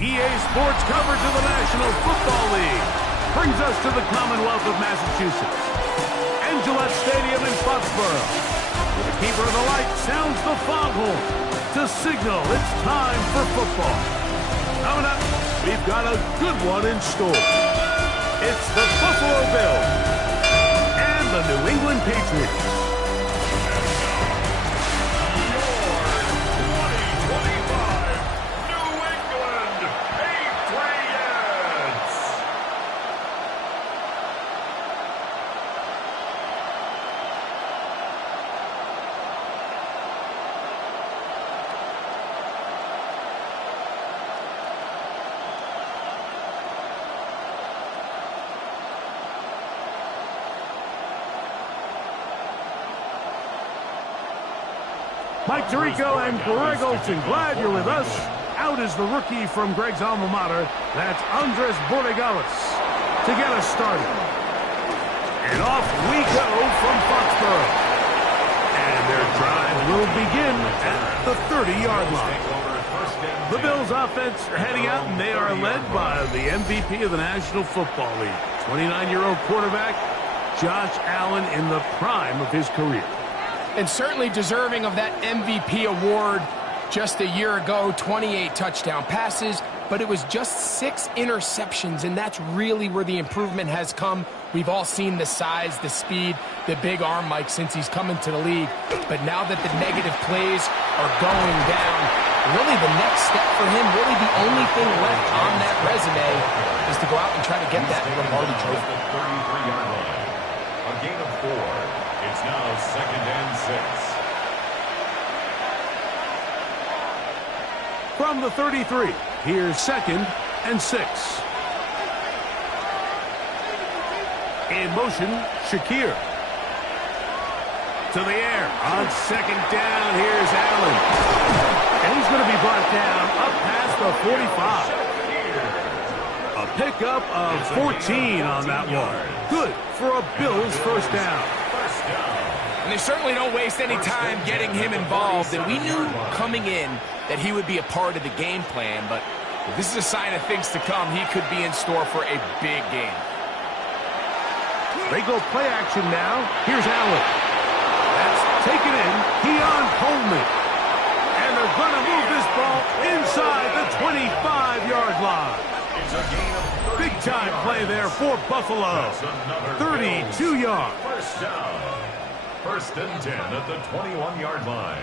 EA Sports coverage of the National Football League brings us to the Commonwealth of Massachusetts and Gillette Stadium in Foxborough, where the keeper of the light sounds the foghorn to signal it's time for football. Coming up, we've got a good one in store. It's the Buffalo Bills and the New England Patriots. Mike Tirico and Greg Olson, glad you're with us. Out is the rookie from Greg's alma mater. That's Andres Borregales to get us started. And off we go from Foxborough. And their drive will begin at the 30-yard line. The Bills offense are heading out, and they are led by the MVP of the National Football League, 29-year-old quarterback Josh Allen in the prime of his career. And certainly deserving of that MVP award. Just a year ago, 28 touchdown passes, but it was just 6 interceptions, and that's really where the improvement has come. We've all seen the size, the speed, the big arm, Mike, since he's come into the league. But now that the negative plays are going down, really the next step for him, really the only thing left on that resume is to go out and try to get that Lombardi Trophy. 33-yard line. A gain of 4. It's now 2nd and 6. From the 33, here's 2nd and 6. In motion, Shakir. To the air. On 2nd down, here's Allen. And he's going to be brought down up past the 45. A pickup of 14 on that one. Good for a Bills first down. And they certainly don't waste any time getting him involved. And we knew coming in that he would be a part of the game plan. But if this is a sign of things to come, he could be in store for a big game. They go play action now. Here's Allen. That's taken in. Keon Coleman. And they're going to move this ball inside the 25-yard line. Big-time play there for Buffalo. 32 yards. First down. 1st and 10 at the 21-yard line.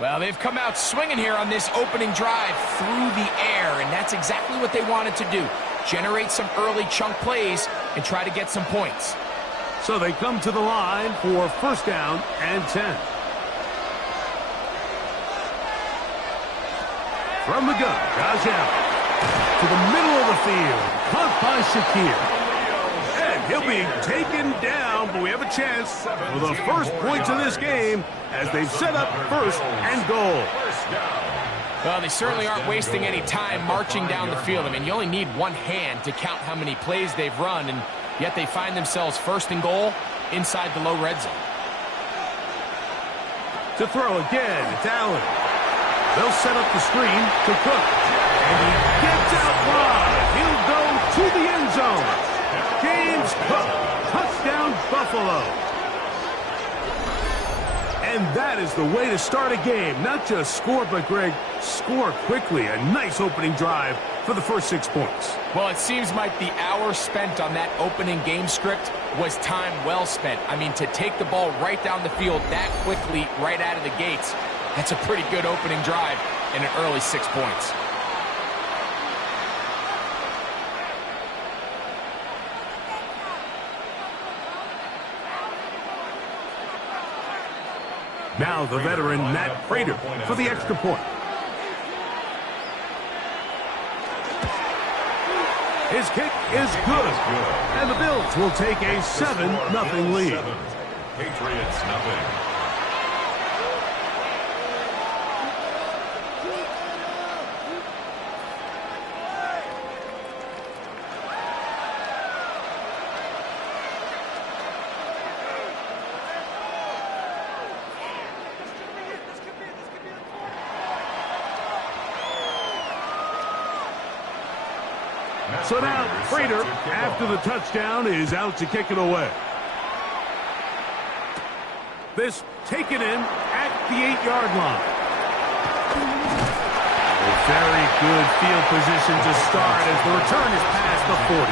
Well, they've come out swinging here on this opening drive through the air, and that's exactly what they wanted to do. Generate some early chunk plays and try to get some points. So they come to the line for 1st down and 10. From the gun, Josh Allen. To the middle of the field. Caught by Shakir. And he'll be taken down, but we have a chance for the first points of this game as they've set up 1st and goal. Well, they certainly aren't wasting any time marching down the field. I mean, you only need one hand to count how many plays they've run, and yet they find themselves 1st and goal inside the low red zone. To throw again, it's Allen. They'll set up the screen to Cook. And he gets out wide. He'll go to the end zone. James Cook, touchdown Buffalo. And that is the way to start a game. Not just score, but, Greg, score quickly. A nice opening drive for the first 6 points. Well, it seems like the hour spent on that opening game script was time well spent. I mean, to take the ball right down the field that quickly right out of the gates, that's a pretty good opening drive and an early 6 points. Now the veteran Matt Prater for the extra point. His kick is good. And the Bills will take a 7-0 lead. Patriots nothing. So now Prater, after the touchdown, is out to kick it away. This taken in at the 8-yard line. A very good field position to start as the return is past the 40.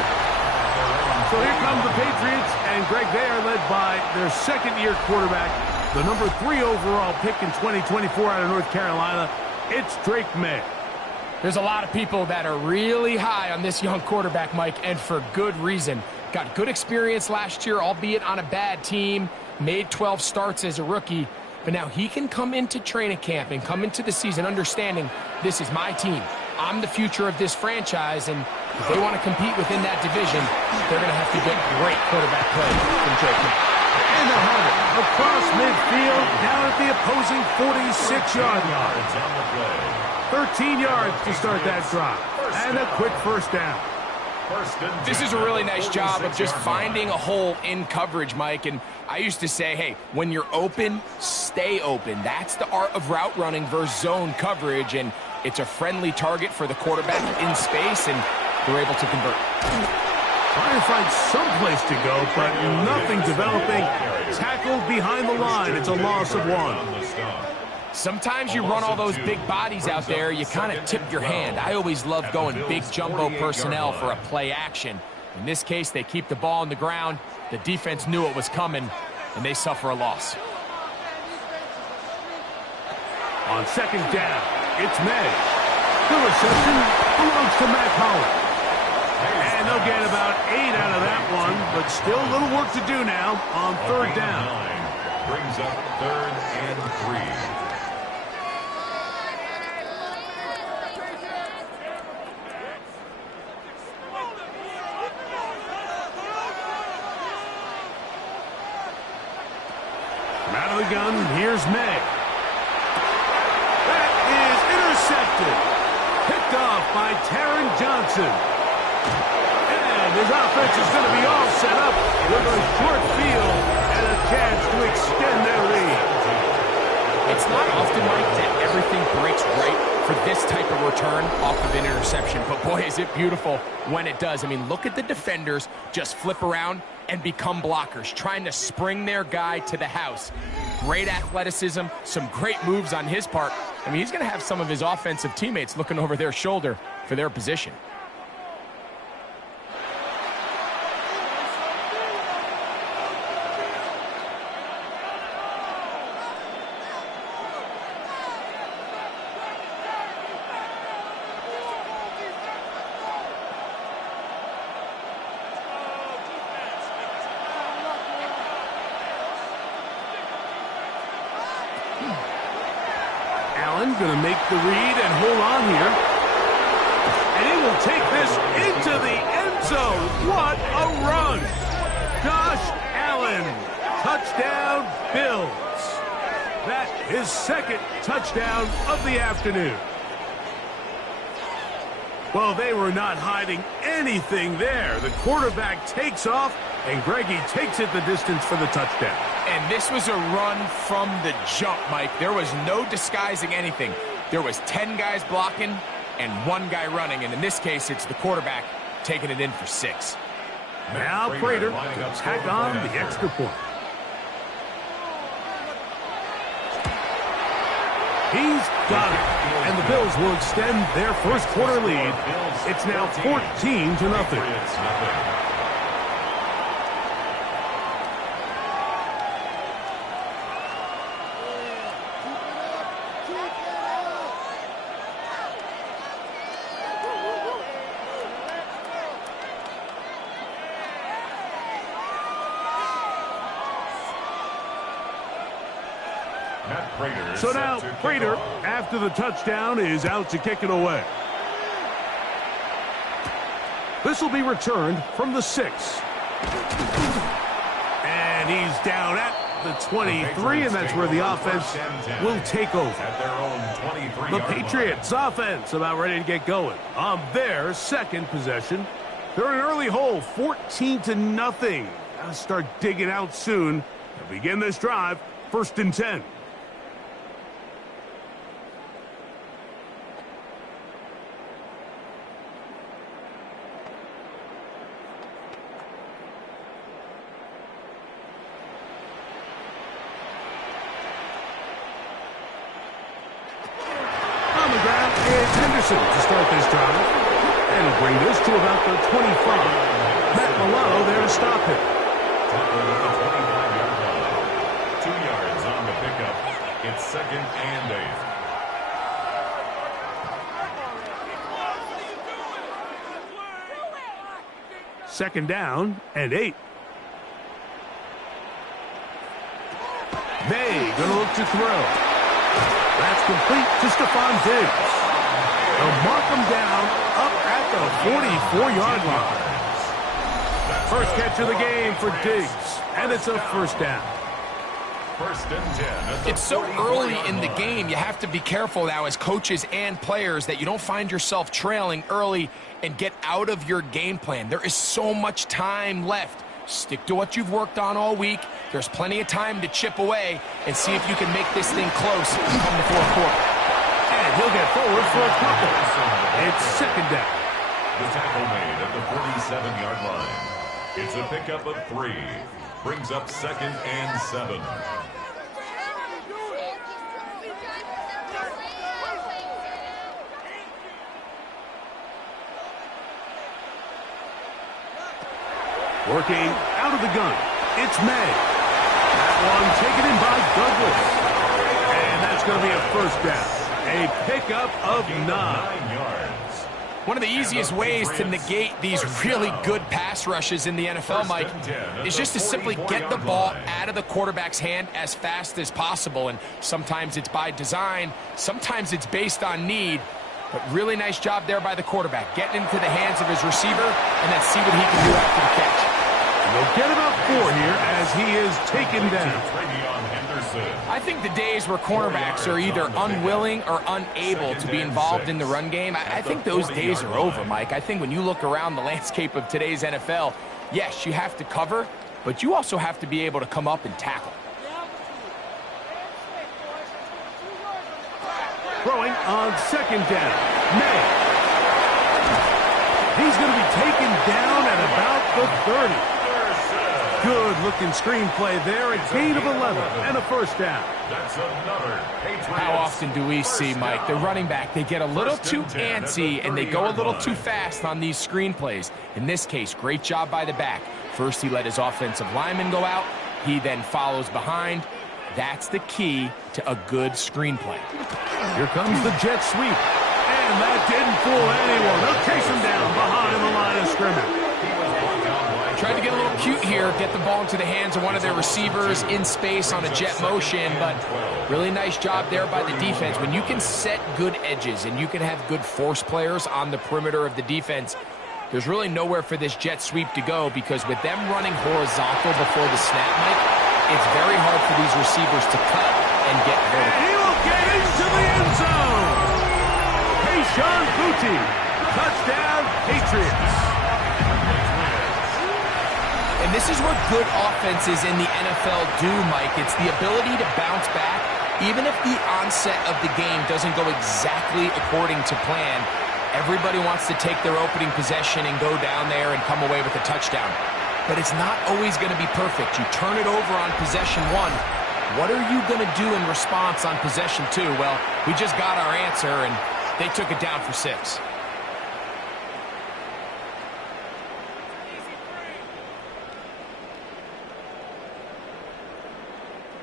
So here come the Patriots, and Greg, they are led by their second-year quarterback, the number 3 overall pick in 2024 out of North Carolina. It's Drake May. There's a lot of people that are really high on this young quarterback, Mike, and for good reason. Got good experience last year, albeit on a bad team. Made 12 starts as a rookie. But now he can come into training camp and come into the season understanding this is my team. I'm the future of this franchise, and if they want to compete within that division, they're going to have to get great quarterback play from Drake May. And they'll have it across midfield, down at the opposing 46-yard line. 13 yards to start that drive, and a quick first down. This is a really nice job of just finding a hole in coverage, Mike. And I used to say, hey, when you're open, stay open. That's the art of route running versus zone coverage. And it's a friendly target for the quarterback in space, and they're able to convert. Trying to find some place to go, but nothing developing. Tackled behind the line. It's a loss of 1. Sometimes you run all those big bodies out there, you kind of tip your hand. I always love going big jumbo personnel for a play action. In this case, they keep the ball on the ground. The defense knew it was coming, and they suffer a loss. On second down, it's May. The reception belongs to Matt Holland. And they'll get about 8 out of that one, but still a little work to do now on third down. Brings up 3rd and 3. Out of the gun, here's May. That is intercepted. Picked off by Taron Johnson. And his offense is going to be all set up with a short field and a chance to extend their lead. It's not often, Mike, that everything breaks right for this type of return off of an interception. But boy, is it beautiful when it does. I mean, look at the defenders just flip around and become blockers, trying to spring their guy to the house. Great athleticism, some great moves on his part. I mean, he's going to have some of his offensive teammates looking over their shoulder for their position. Allen going to make the read and hold on here. And he will take this into the end zone. What a run. Josh Allen, touchdown Bills. That his second touchdown of the afternoon. Well, they were not hiding anything there. The quarterback takes off, and Greggy takes it the distance for the touchdown. And this was a run from the jump, Mike. There was no disguising anything. There was 10 guys blocking and 1 guy running. And in this case, it's the quarterback taking it in for 6. Now Prater to tack on the extra point. He's got it. And the Bills will extend their first quarter lead. It's now 14-0. So now Prater, after the touchdown, is out to kick it away. This will be returned from the 6. And he's down at the 23, and that's where the offense will take over. The Patriots offense about ready to get going on their second possession. They're in an early hole, 14-0. Gotta start digging out soon to begin this drive. 1st and 10. It's Henderson to start this drive. And he'll bring this to about the 25. Matt Milano there to stop him. Tackled at the 25-yard line. 2 yards on the pickup. It's 2nd and 8. Second down and 8. May gonna look to throw. That's complete to Stephon Diggs. They'll mark him down up at the 44-yard line. First catch of the game for Diggs, and it's a first down. 1st and 10. It's so early in the game, you have to be careful now as coaches and players that you don't find yourself trailing early and get out of your game plan. There is so much time left. Stick to what you've worked on all week. There's plenty of time to chip away and see if you can make this thing close come the fourth quarter. And he'll get forward for a couple. It's 2nd down. The tackle made at the 47-yard line. It's a pickup of 3. Brings up 2nd and 7. Working out of the gun. It's May. That one taken in by Douglas. And that's going to be a first down. A pickup of 9. 9 yards. One of the easiest ways to negate these really good pass rushes in the NFL, Mike, is just to simply get the ball out of the quarterback's hand as fast as possible. And sometimes it's by design, sometimes it's based on need. But really nice job there by the quarterback, getting into the hands of his receiver and then see what he can do after the catch. And they'll get about 4 here as he is taken down. I think the days where cornerbacks are either unwilling or unable to be involved in the run game, I think those days are over, Mike. I think when you look around the landscape of today's NFL, yes, you have to cover, but you also have to be able to come up and tackle. Throwing on 2nd down. May. He's going to be taken down at about the 30. Good-looking screenplay there. A gain of 11 and a first down. That's another Patriots. How often do we see, Mike, the running back, they get a little too antsy and they go a little too fast on these screenplays. In this case, great job by the back. First, he let his offensive lineman go out. He then follows behind. That's the key to a good screenplay. Here comes the jet sweep. And that didn't fool anyone. They'll chase him down behind the line of scrimmage. Tried to get a little cute here, get the ball into the hands of one of their receivers in space on a jet motion, but really nice job there by the defense. When you can set good edges and you can have good force players on the perimeter of the defense, there's really nowhere for this jet sweep to go because with them running horizontal before the snap, Mike, it's very hard for these receivers to cut and get vertical. He will get into the end zone. Kayshon Boutte, touchdown Patriots. And this is what good offenses in the NFL do, Mike. It's the ability to bounce back, even if the onset of the game doesn't go exactly according to plan. Everybody wants to take their opening possession and go down there and come away with a touchdown. But it's not always going to be perfect. You turn it over on possession 1. What are you going to do in response on possession 2? Well, we just got our answer, and they took it down for 6.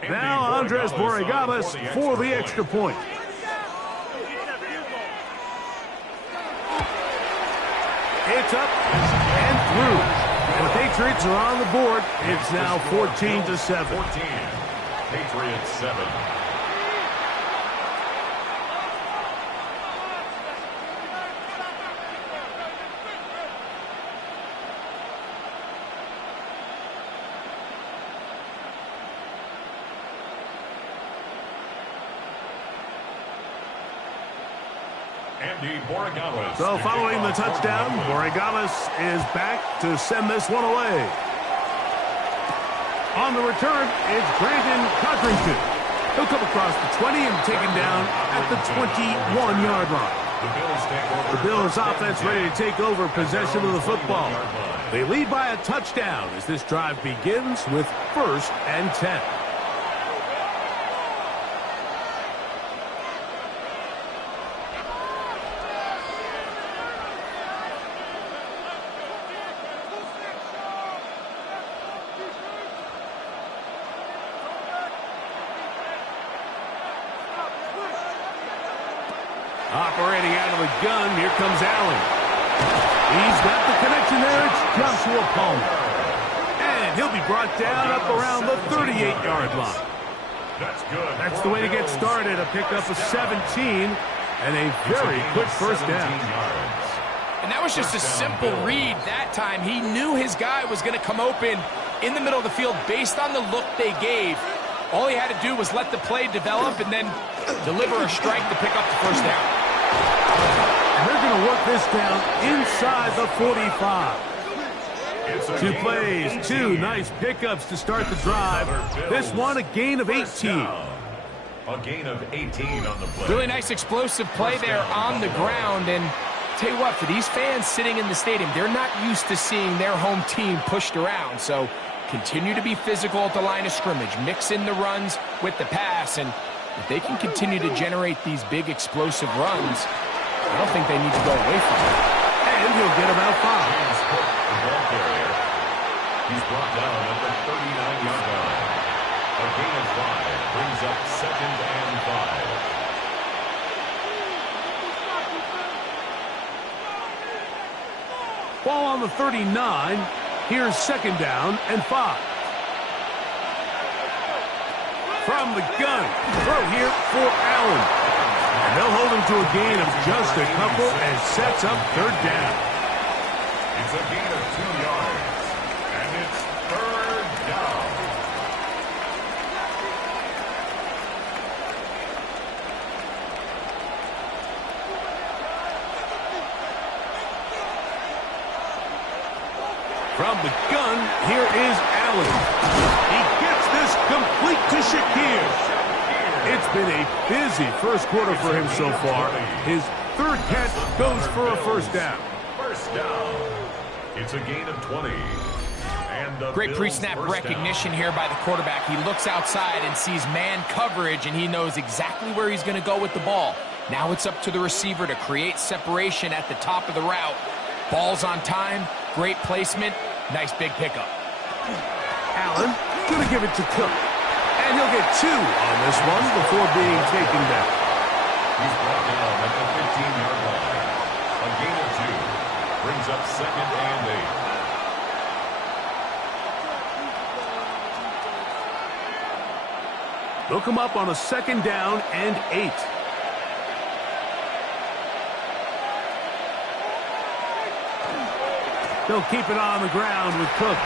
Now Andres Borregales for the extra point. It's up and through. And the Patriots are on the board. It's now 14-7. 14. Patriots 7. So following the touchdown, Borregales is back to send this one away. On the return, it's Brandon Codrington. He'll come across the 20 and taken down at the 21-yard line. The Bills offense ready to take over possession of the football. They lead by a touchdown as this drive begins with 1st and 10. Operating out of the gun, here comes Allen. He's got the connection there. It's Joshua Palmer. And he'll be brought down up around the 38-yard line. That's good. That's the way to get started. A pickup of 17 and a very quick first down. And that was just a simple read that time. He knew his guy was going to come open in the middle of the field based on the look they gave. All he had to do was let the play develop and then deliver a strike to pick up the first down. And they're going to work this down inside the 45. 2 plays, 2 nice pickups to start the drive. This one, a gain of 18. A gain of 18 on the play. Really nice explosive play there on the ground. And tell you what, for these fans sitting in the stadium, they're not used to seeing their home team pushed around. So continue to be physical at the line of scrimmage. Mix in the runs with the pass. And if they can continue to generate these big explosive runs, I don't think they need to go away from it. And he'll get about 5. He's brought down at the 39-yard line. A gain of 5 brings up 2nd and 5. Ball on the 39. Here's 2nd down and 5. From the gun. Throw here for Allen. And they'll hold him to a gain of just a couple and sets up 3rd down. It's a gain of 2 yards. And it's 3rd down. From the gun, here is Allen. He gets this complete to Shakir. It's been a busy first quarter for him so far. His 3rd catch goes for a first down. First down. It's a gain of 20. Great pre-snap recognition here by the quarterback. He looks outside and sees man coverage, and he knows exactly where he's going to go with the ball. Now it's up to the receiver to create separation at the top of the route. Ball's on time, great placement, nice big pickup. Allen going to give it to Cook. And he'll get 2 on this one before being taken down. He's brought down at the 15-yard line. A gain of 2 brings up 2nd and 8. Look him up on a 2nd down and 8. They'll keep it on the ground with Cook.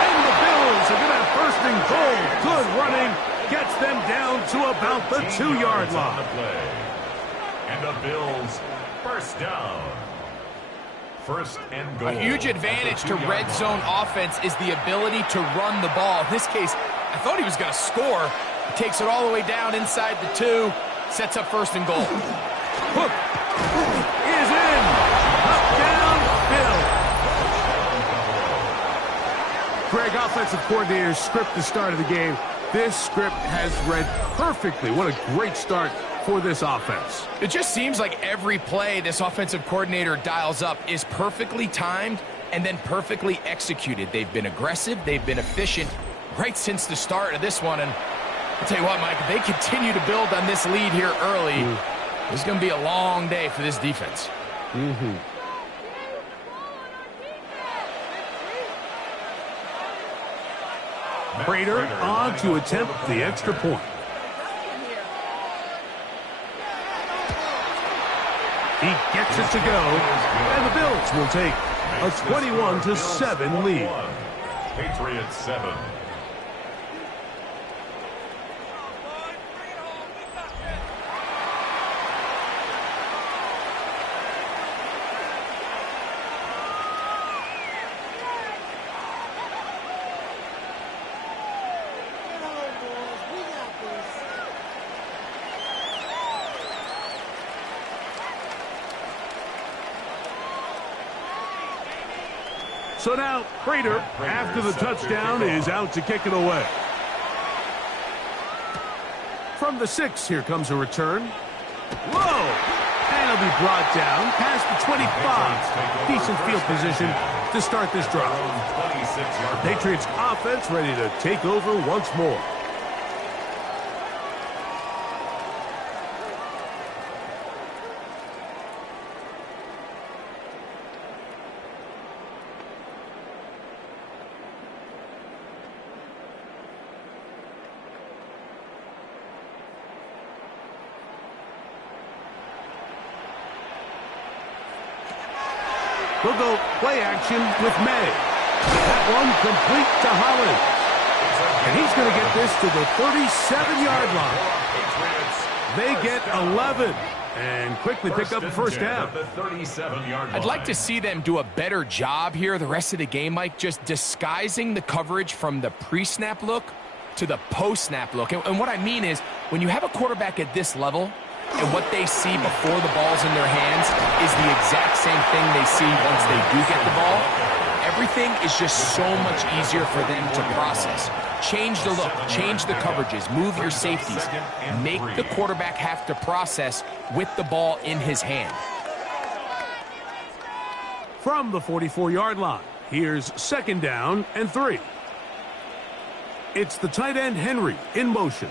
And the Bills are going to have 1st and goal. Good running. Gets them down to about the 2-yard line. And the Bills 1st down. 1st and goal. A huge advantage to red zone offense is the ability to run the ball. In this case, I thought he was going to score. He takes it all the way down inside the 2, sets up 1st and goal. Hook is in. Touchdown, Bill. Greg, offensive coordinator's script the start of the game. This script has read perfectly. What a great start for this offense. It just seems like every play this offensive coordinator dials up is perfectly timed and then perfectly executed. They've been aggressive. They've been efficient right since the start of this one. And I'll tell you what, Mike, if they continue to build on this lead here early, this is going to be a long day for this defense. Prater on to attempt the extra point. He gets it to go, and the Bills will take a 21-7 lead. Patriots 7. So now, Prater, after the touchdown, is out to kick it away. From the 6, here comes a return. Whoa! And it'll be brought down past the 25. Decent field position to start this drive. The Patriots offense ready to take over once more. We'll go play action with May. That one complete to Holland. And he's going to get this to the 37-yard line. They get 11 and quickly pick up a first down. I'd like to see them do a better job here the rest of the game, Mike, just disguising the coverage from the pre-snap look to the post-snap look. And what I mean is, when you have a quarterback at this level, and what they see before the ball's in their hands is the exact same thing they see once they do get the ball, everything is just so much easier for them to process. Change the look, change the coverages, move your safeties. Make the quarterback have to process with the ball in his hand. From the 44-yard line, here's 2nd down and 3. It's the tight end Henry in motion.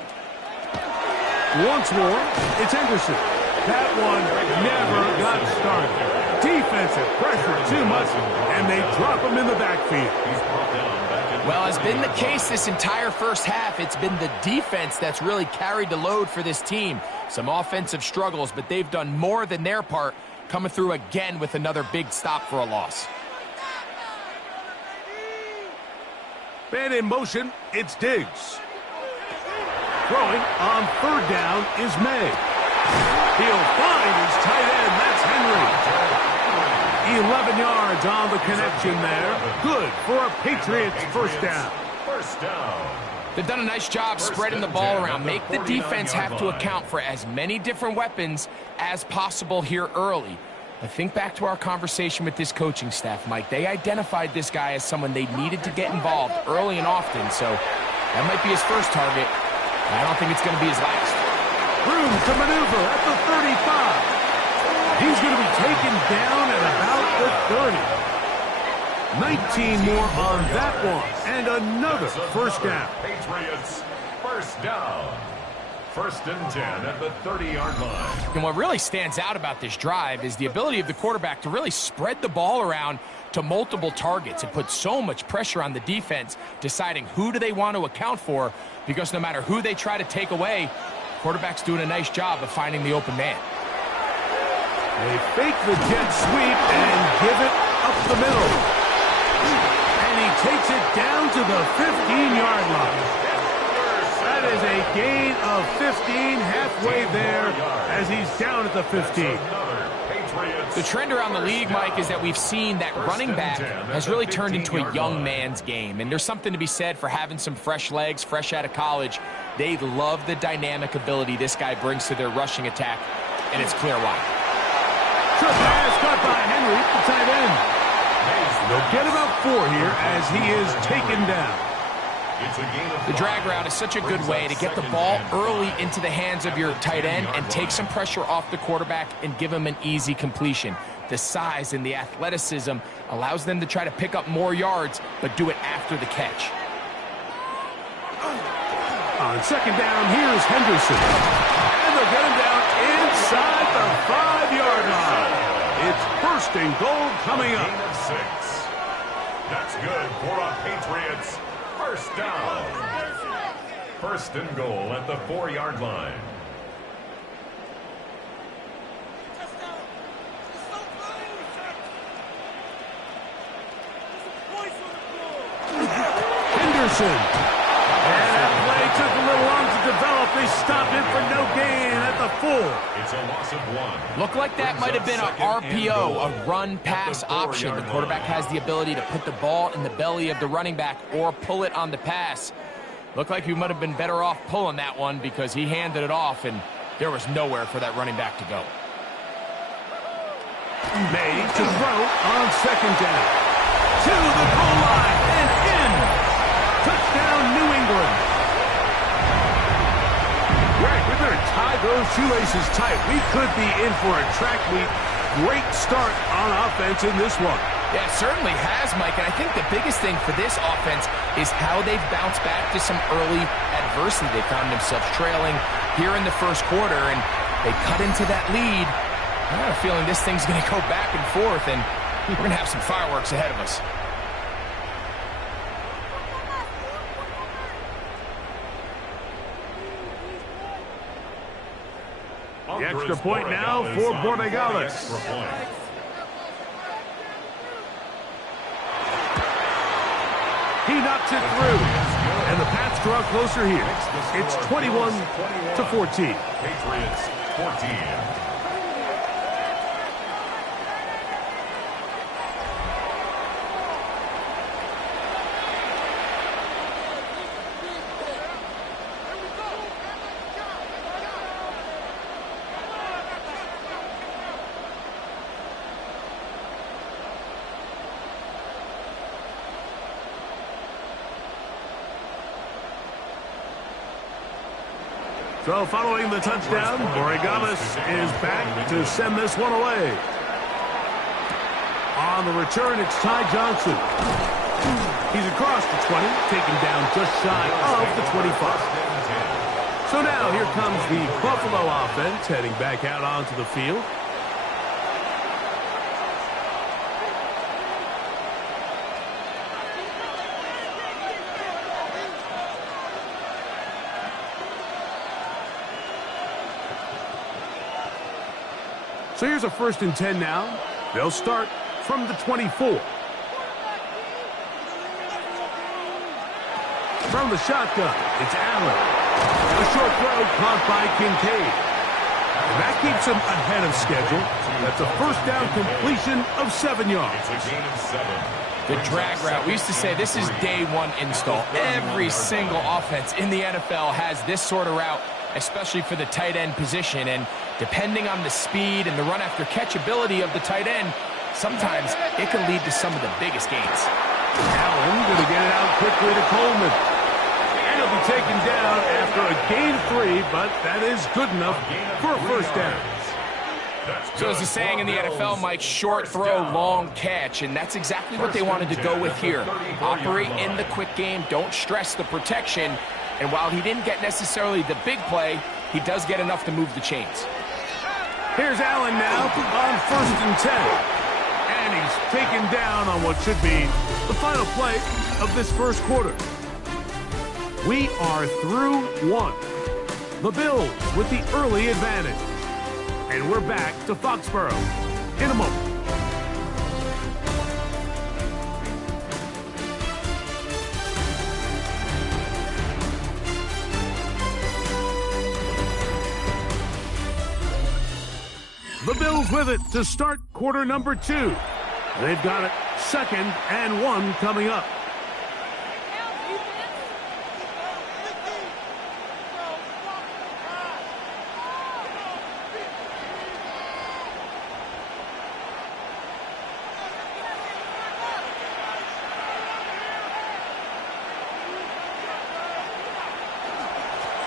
Once more, it's Henderson. That one never got started. Defensive pressure too much, and they drop him in the backfield. Well, as been the case this entire first half, it's been the defense that's really carried the load for this team. Some offensive struggles, but they've done more than their part, coming through again with another big stop for a loss. Man in motion, it's Diggs. Throwing on 3rd down is May. He'll find his tight end. That's Henry. 11 yards on the connection there. Good for a Patriots first down. They've done a nice job spreading the ball around. Make the defense have to account for as many different weapons as possible here early. But think back to our conversation with this coaching staff, Mike. They identified this guy as someone they needed to get involved early and often, so that might be his first target. I don't think it's going to be his last. Room to maneuver at the 35. He's going to be taken down at about the 30. 19 more on that one. And another first down. Patriots first down. 1st and 10 at the 30-yard line. And what really stands out about this drive is the ability of the quarterback to really spread the ball around to multiple targets. It puts so much pressure on the defense deciding who do they want to account for, because no matter who they try to take away, quarterback's doing a nice job of finding the open man. They fake the jet sweep and give it up the middle. And he takes it down to the 15-yard line. That is a gain of 15, halfway there as he's down at the 15. The trend around the league, Mike, is that we've seen that running back has really turned into a young man's game. And there's something to be said for having some fresh legs, fresh out of college. They love the dynamic ability this guy brings to their rushing attack, and it's clear why. Good pass caught by Henry, the tight end. They'll get about 4 here as he is taken down. The drag route is such a good way to get the ball early into the hands of your tight end and take some pressure off the quarterback and give him an easy completion. The size and the athleticism allows them to try to pick up more yards, but do it after the catch. On 2nd down, here's Henderson. And they'll get him down inside the 5-yard line. It's 1st and goal coming up. Gain of 6. That's good for a Patriots first down. 1st and goal at the 4-yard line. Henderson. And that play took a little long to develop. They stopped it for no gain at the 4. It's a loss of 1. Looked like that might have been an RPO, a run-pass option. The quarterback has the ability to put the ball in the belly of the running back or pull it on the pass. Looked like he might have been better off pulling that one because he handed it off, and there was nowhere for that running back to go. Made to throw on 2nd down. To the goal line and in. Touchdown, New England. Greg, we better tie those shoelaces tight. We could be in for a track meet. Great start on offense in this one. Yeah, it certainly has, Mike, and I think the biggest thing for this offense is how they've bounced back to some early adversity. They found themselves trailing here in the 1st quarter, and they cut into that lead. I have a feeling this thing's going to go back and forth, and we're going to have some fireworks ahead of us. The extra point now for Borregales. He knocks it through. And the Pats draw closer here. It's 21-14. Patriots 14. So following the touchdown, Borregales is back to send this one away. On the return, it's Ty Johnson. He's across the 20, taken down just shy of the 25. So now here comes the Buffalo offense heading back out onto the field. So here's a 1st and 10 now. They'll start from the 24. From the shotgun, it's Allen. A short throw caught by Kincaid. And that keeps him ahead of schedule. That's a 1st down completion of 7 yards. It's a gain of 7. The drag route. We used to say this is day one install. Every single offense in the NFL has this sort of route, especially for the tight end position. And depending on the speed and the run-after-catch ability of the tight end, sometimes it can lead to some of the biggest gains. Allen going to get it out quickly to Coleman. And he'll be taken down after a gain of 3, but that is good enough for a 1st down. So as the saying in the NFL, Mike, short throw, long catch, and that's exactly what they wanted to go with here. Operate in the quick game, don't stress the protection, and while he didn't get necessarily the big play, he does get enough to move the chains. Here's Allen now on 1st and 10. And he's taken down on what should be the final play of this 1st quarter. We are through 1. The Bills with the early advantage. And we're back to Foxborough in a moment. The Bills with it to start quarter number 2. They've got it 2nd and 1 coming up.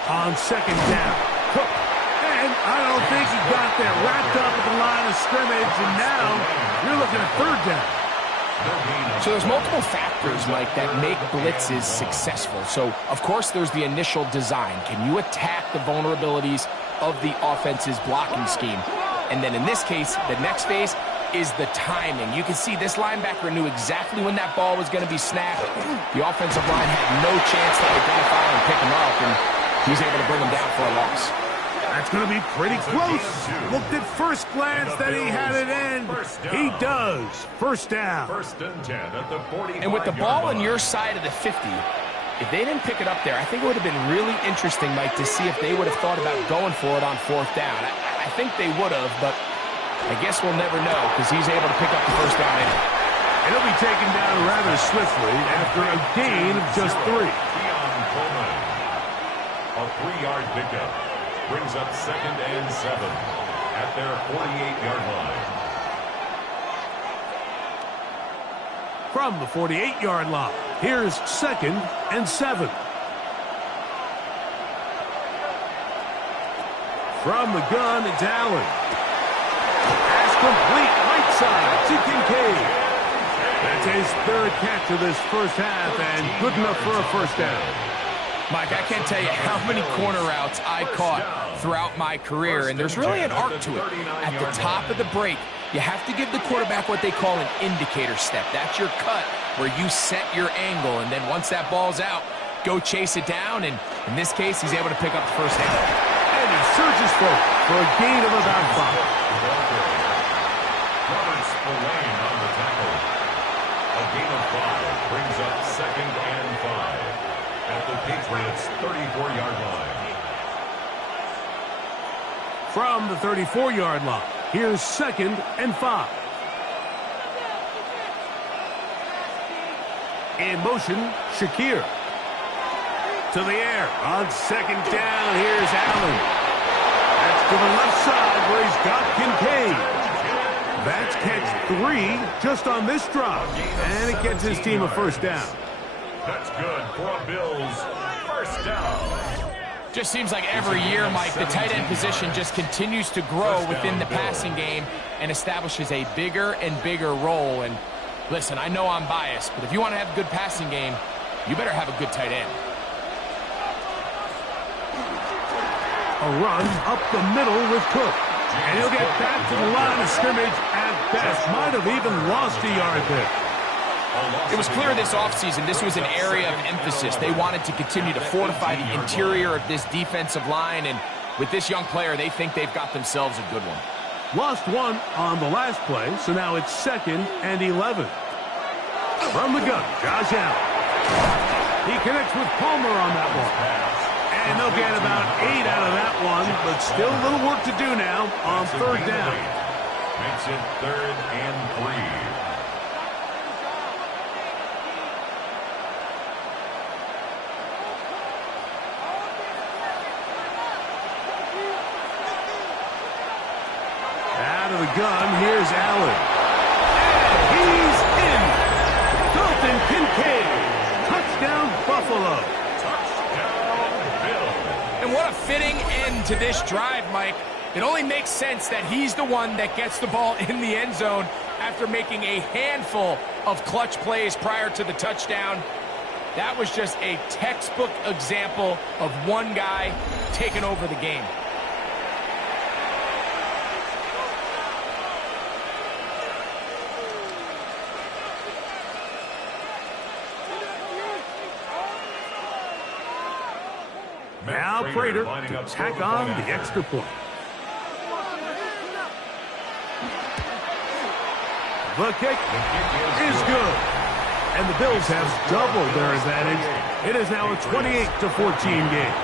On 2nd down, Cook. And I don't think he got that wrapped up at the line of scrimmage, and now you're looking at 3rd down. So there's multiple factors, Mike, that make blitzes successful. So, of course, there's the initial design. Can you attack the vulnerabilities of the offense's blocking scheme? And then in this case, the next phase is the timing. You can see this linebacker knew exactly when that ball was going to be snapped. The offensive line had no chance to identify and pick him up, and he's able to bring him down for a loss. That's going to be pretty close. Looked at first glance that he had it in. He does. 1st down. 1st and 10 at the 45. And with the ball on your side of the 50, if they didn't pick it up there, I think it would have been really interesting, Mike, to see if they would have thought about going for it on 4th down. I think they would have, but I guess we'll never know because he's able to pick up the 1st down anyway. And he'll be taken down rather swiftly after a gain of just 3. A 3-yard pickup brings up 2nd and 7 at their 48-yard line. From the 48-yard line, here's 2nd and 7. From the gun, it's Allen. Pass complete, right side to Kincaid. That's his 3rd catch of this 1st half, and good enough for a 1st down. Mike, I can't tell you how many corner routes I caught throughout my career, and there's really an arc to it. At the top of the break, you have to give the quarterback what they call an indicator step. That's your cut where you set your angle, and then once that ball's out, go chase it down, and in this case, he's able to pick up the 1st down. And he surges forward for a gain of about 5. On the tackle. A gain of 5 brings up 2nd and 34-yard line. Here's 2nd and 5. In motion, Shakir. To the air. On 2nd down, here's Allen. That's to the left side where he's got Kincaid. That's catch 3 just on this drop. And it gets his team a 1st down. That's good for a Bills 1st down. Just seems like every year, Mike, the tight end position just continues to grow within the passing game and establishes a bigger and bigger role. And listen, I know I'm biased, but if you want to have a good passing game, you better have a good tight end. A run up the middle with Cook. And he'll get back to the line of scrimmage at best. Might have even lost a yard there. It was clear this offseason this was an area of emphasis. They wanted to continue to fortify the interior of this defensive line, and with this young player, they think they've got themselves a good one. Lost one on the last play, so now it's 2nd and 11. From the gun, Josh Allen. He connects with Palmer on that one. And they'll get about 8 out of that one, but still a little work to do now on 3rd down. Makes it 3rd and 3. Out of the gun, here's Allen. And he's in. Dalton Kincaid. Touchdown, Buffalo. Touchdown, Bills. And what a fitting end to this drive, Mike. It only makes sense that he's the one that gets the ball in the end zone after making a handful of clutch plays prior to the touchdown. That was just a textbook example of one guy taking over the game. Now Prater to tack on the extra point. The kick is good. And the Bills have doubled their advantage. It is now a 28-14 game.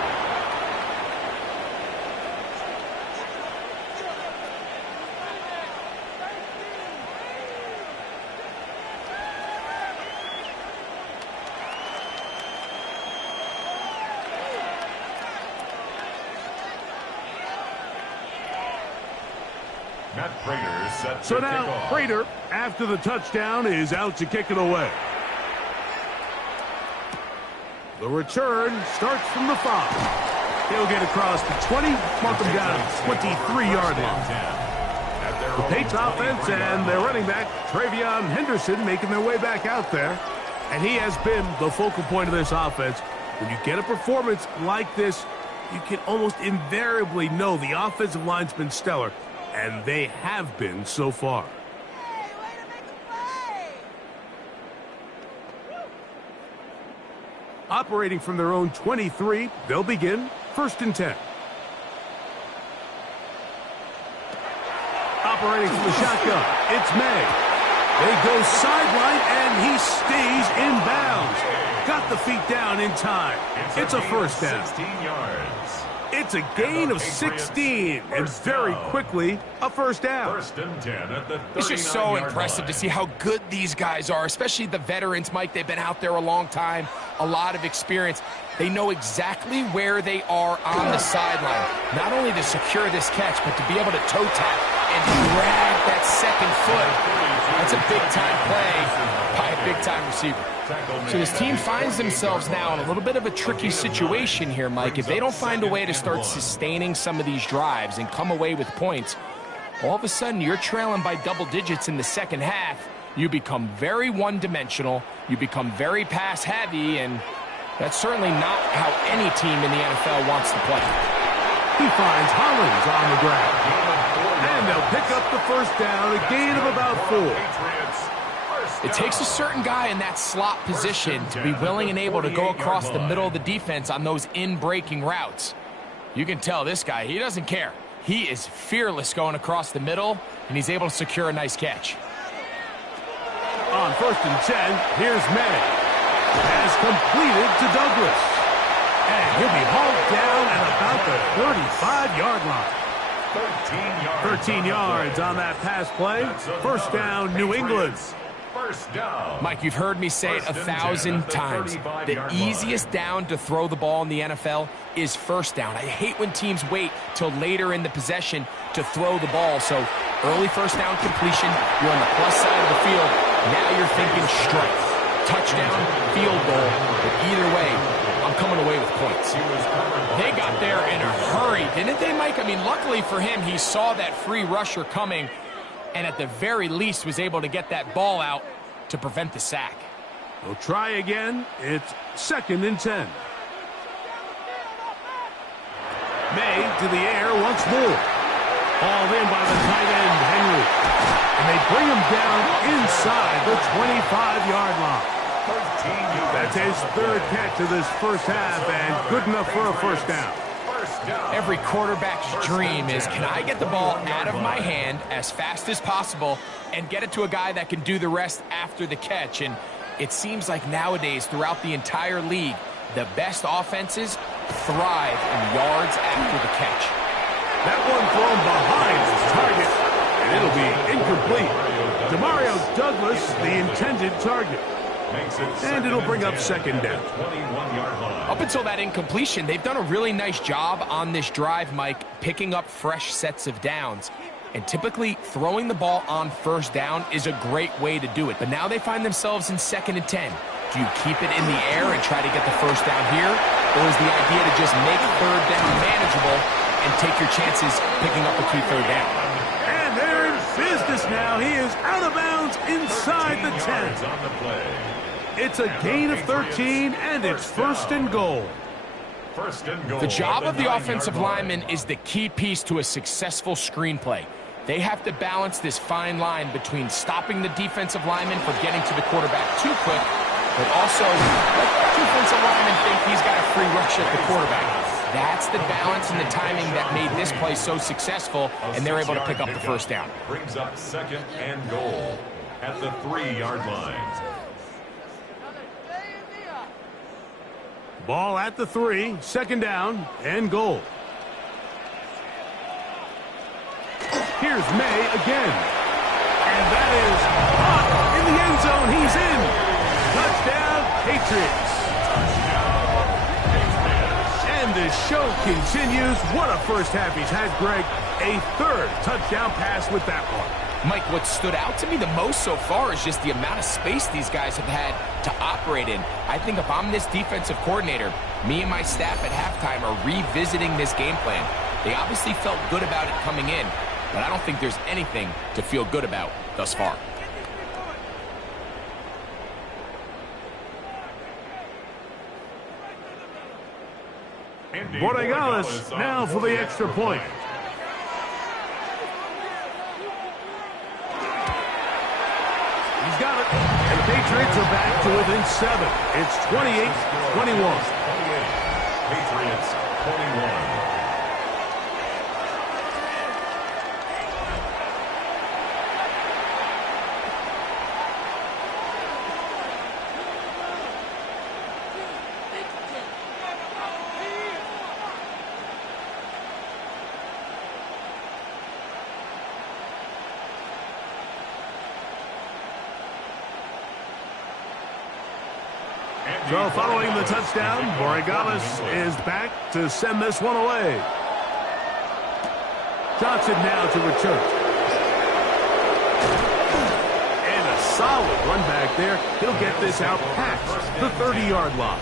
So now Prater, after the touchdown, is out to kick it away. The return starts from the 5. He'll get across the 20, mark him down at 23-yard line. The Patriots offense and their running back, Travion Henderson, making their way back out there. And he has been the focal point of this offense. When you get a performance like this, you can almost invariably know the offensive line's been stellar. And they have been so far. Hey, way to make a play! Operating from their own 23, they'll begin 1st and 10. Operating from the shotgun, it's May. They go sideline, and he stays in bounds. Got the feet down in time. It's a 1st down. 16 yards. It's a gain of 16, and very quickly, a 1st down. 1st and 10 at the 39-yard line. It's just so impressive to see how good these guys are, especially the veterans, Mike. They've been out there a long time, a lot of experience. They know exactly where they are on the sideline, not only to secure this catch, but to be able to toe tap and drag that 2nd foot. That's a big-time play by a big-time receiver. So this team finds themselves now in a little bit of a tricky situation here, Mike. If they don't find a way to start sustaining some of these drives and come away with points, all of a sudden you're trailing by double digits in the 2nd half. You become very one-dimensional. You become very pass-heavy, and that's certainly not how any team in the NFL wants to play. He finds Hollins on the ground. And they'll pick up the 1st down, a gain of about 4. It takes a certain guy in that slot position to be willing and able to go across the middle of the defense on those in-breaking routes. You can tell this guy, he doesn't care. He is fearless going across the middle, and he's able to secure a nice catch. On 1st and 10, here's May. Has completed to Douglas. And he'll be hauled down at about the 35-yard line. 13 yards. 13 yards on that pass play. First down, New England. First down. Mike, you've heard me say it 1,000 times. The easiest down to throw the ball in the NFL is first down. I hate when teams wait till later in the possession to throw the ball. So early first down completion, you're on the plus side of the field. Now you're thinking strike, touchdown, field goal. But either way, I'm coming away with points. They got there in a hurry, didn't they, Mike? I mean, luckily for him, he saw that free rusher coming and at the very least was able to get that ball out to prevent the sack. We'll try again. It's 2nd and 10. May to the air once more. Hauled in by the tight end, Henry. And they bring him down inside the 25-yard line. That's his 3rd catch of this first half, and good enough for a first down. Every quarterback's dream is, can I get the ball out of my hand as fast as possible and get it to a guy that can do the rest after the catch? And it seems like nowadays, throughout the entire league, the best offenses thrive in yards after the catch. That one thrown behind his target, and it'll be incomplete. Demario Douglas, the intended target. And it'll bring up 2nd down. Up until that incompletion, they've done a really nice job on this drive, Mike, picking up fresh sets of downs. And typically, throwing the ball on first down is a great way to do it. But now they find themselves in 2nd and 10. Do you keep it in the air and try to get the first down here? Or is the idea to just make 3rd down manageable and take your chances picking up a key 3rd down? And they're in business now. He is out of bounds inside the 10. It's a gain of 13, and it's 1st and goal. The job of the offensive lineman is the key piece to a successful screenplay. They have to balance this fine line between stopping the defensive lineman from getting to the quarterback too quick, but also let the defensive lineman think he's got a free rush at the quarterback. That's the balance and the timing that made this play so successful, and they're able to pick up the first down. Brings up 2nd and goal at the 3-yard line. Ball at the 3, 2nd down, and goal. Here's May again. And that is hot in the end zone. He's in. Touchdown, Patriots. And the show continues. What a first half he's had, Greg. A 3rd touchdown pass with that one. Mike, what stood out to me the most so far is just the amount of space these guys have had to operate in. I think if I'm this defensive coordinator, me and my staff at halftime are revisiting this game plan. They obviously felt good about it coming in, but I don't think there's anything to feel good about thus far. Borregales now for the extra point. He's got it. And the Patriots are back to within 7. It's 28-21. Patriots 21. So following the touchdown, Borregales is back to send this one away. Johnson now to return. And a solid run back there. He'll get this out past the 30-yard line.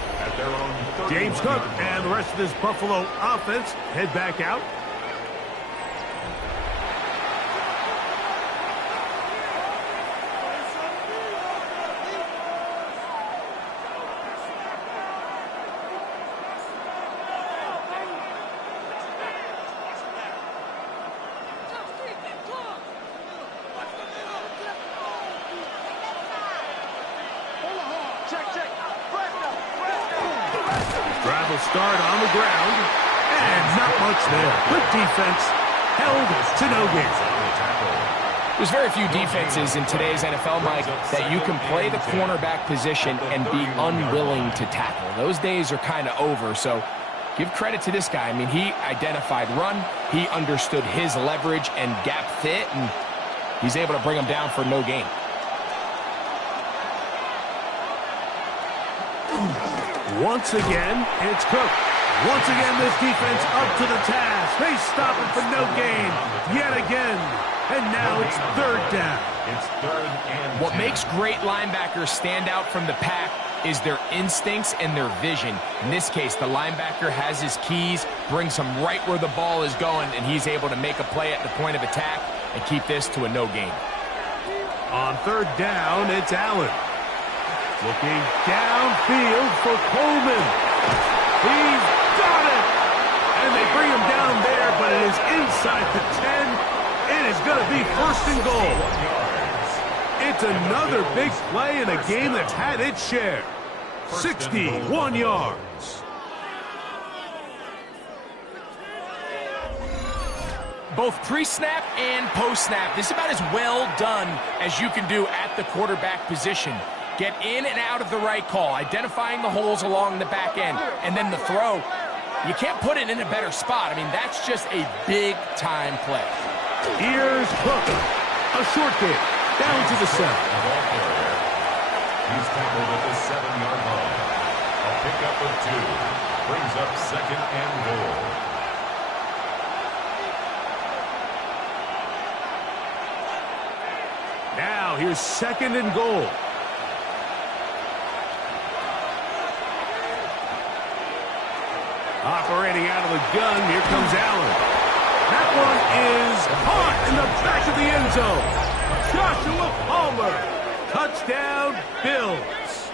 James Cook and the rest of this Buffalo offense head back out. Drive will start on the ground, and not much there. Good defense, held to no gain. There's very few defenses in today's NFL, Mike, that you can play the cornerback position and be unwilling to tackle. Those days are kind of over, so give credit to this guy. I mean, he identified run, he understood his leverage and gap fit, and he's able to bring him down for no gain. Once again, it's Cook. Once again, this defense up to the task. They stop it for no gain yet again. And now it's third down. It's third and What 10. makes great linebackers stand out from the pack is their instincts and their vision. In this case, the linebacker has his keys, brings him right where the ball is going, and he's able to make a play at the point of attack and keep this to a no gain. On third down, it's Allen. Looking downfield for Coleman. He's got it! And they bring him down there, but it is inside the 10. It is going to be first and goal. It's another big play in a game that's had its share. 61 yards. Both pre-snap and post-snap, this is about as well done as you can do at the quarterback position. Get in and out of the right call, identifying the holes along the back end, and then the throw. You can't put it in a better spot. I mean, that's just a big-time play. Here's Cook. A short kick. Down to the 7. He's tackled at the 7-yard line. A pickup of 2. Brings up second and goal. Now here's second and goal. Operating out of the gun, here comes Allen. That one is caught in the back of the end zone. Joshua Palmer. Touchdown, Bills.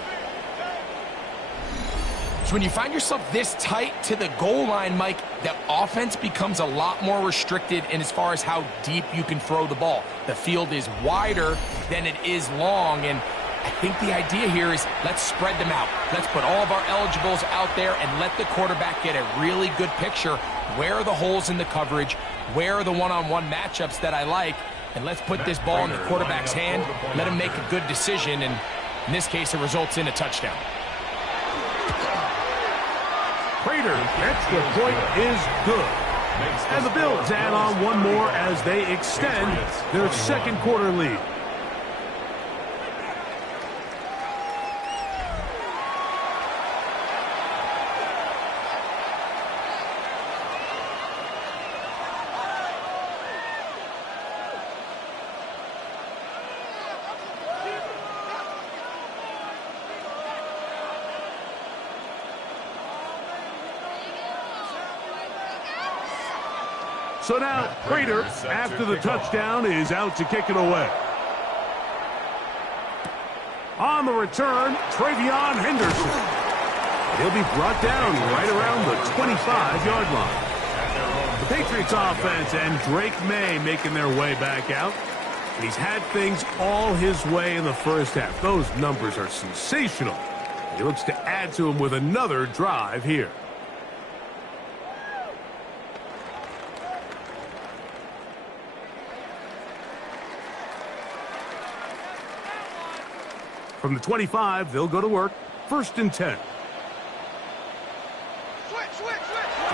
So when you find yourself this tight to the goal line, Mike, the offense becomes a lot more restricted in as far as how deep you can throw the ball. The field is wider than it is long, and I think the idea here is let's spread them out. Let's put all of our eligibles out there and let the quarterback get a really good picture. Where are the holes in the coverage? Where are the one-on-one matchups that I like? And let's put this ball in the quarterback's hand, let him make a good decision, and in this case, it results in a touchdown. Prater's extra point is good. And the Bills add on one more as they extend their second quarter lead. So now, Prater, after the touchdown, is out to kick it away. On the return, Travion Henderson. He'll be brought down right around the 25-yard line. The Patriots offense and Drake May making their way back out. He's had things all his way in the first half. Those numbers are sensational. He looks to add to them with another drive here. From the 25, they'll go to work. First and 10.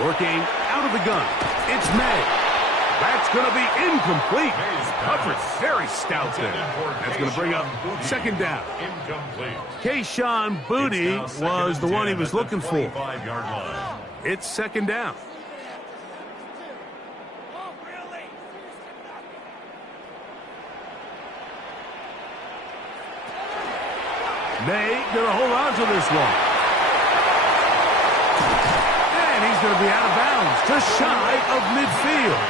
Working out of the gun. It's May. That's going to be incomplete. Coverage very stout there. That's going to bring up second down. Incomplete. Kayshawn Booty was the one he was looking for. 25-yard line. It's second down. May going to hold on to this one. And he's going to be out of bounds, just shy of midfield.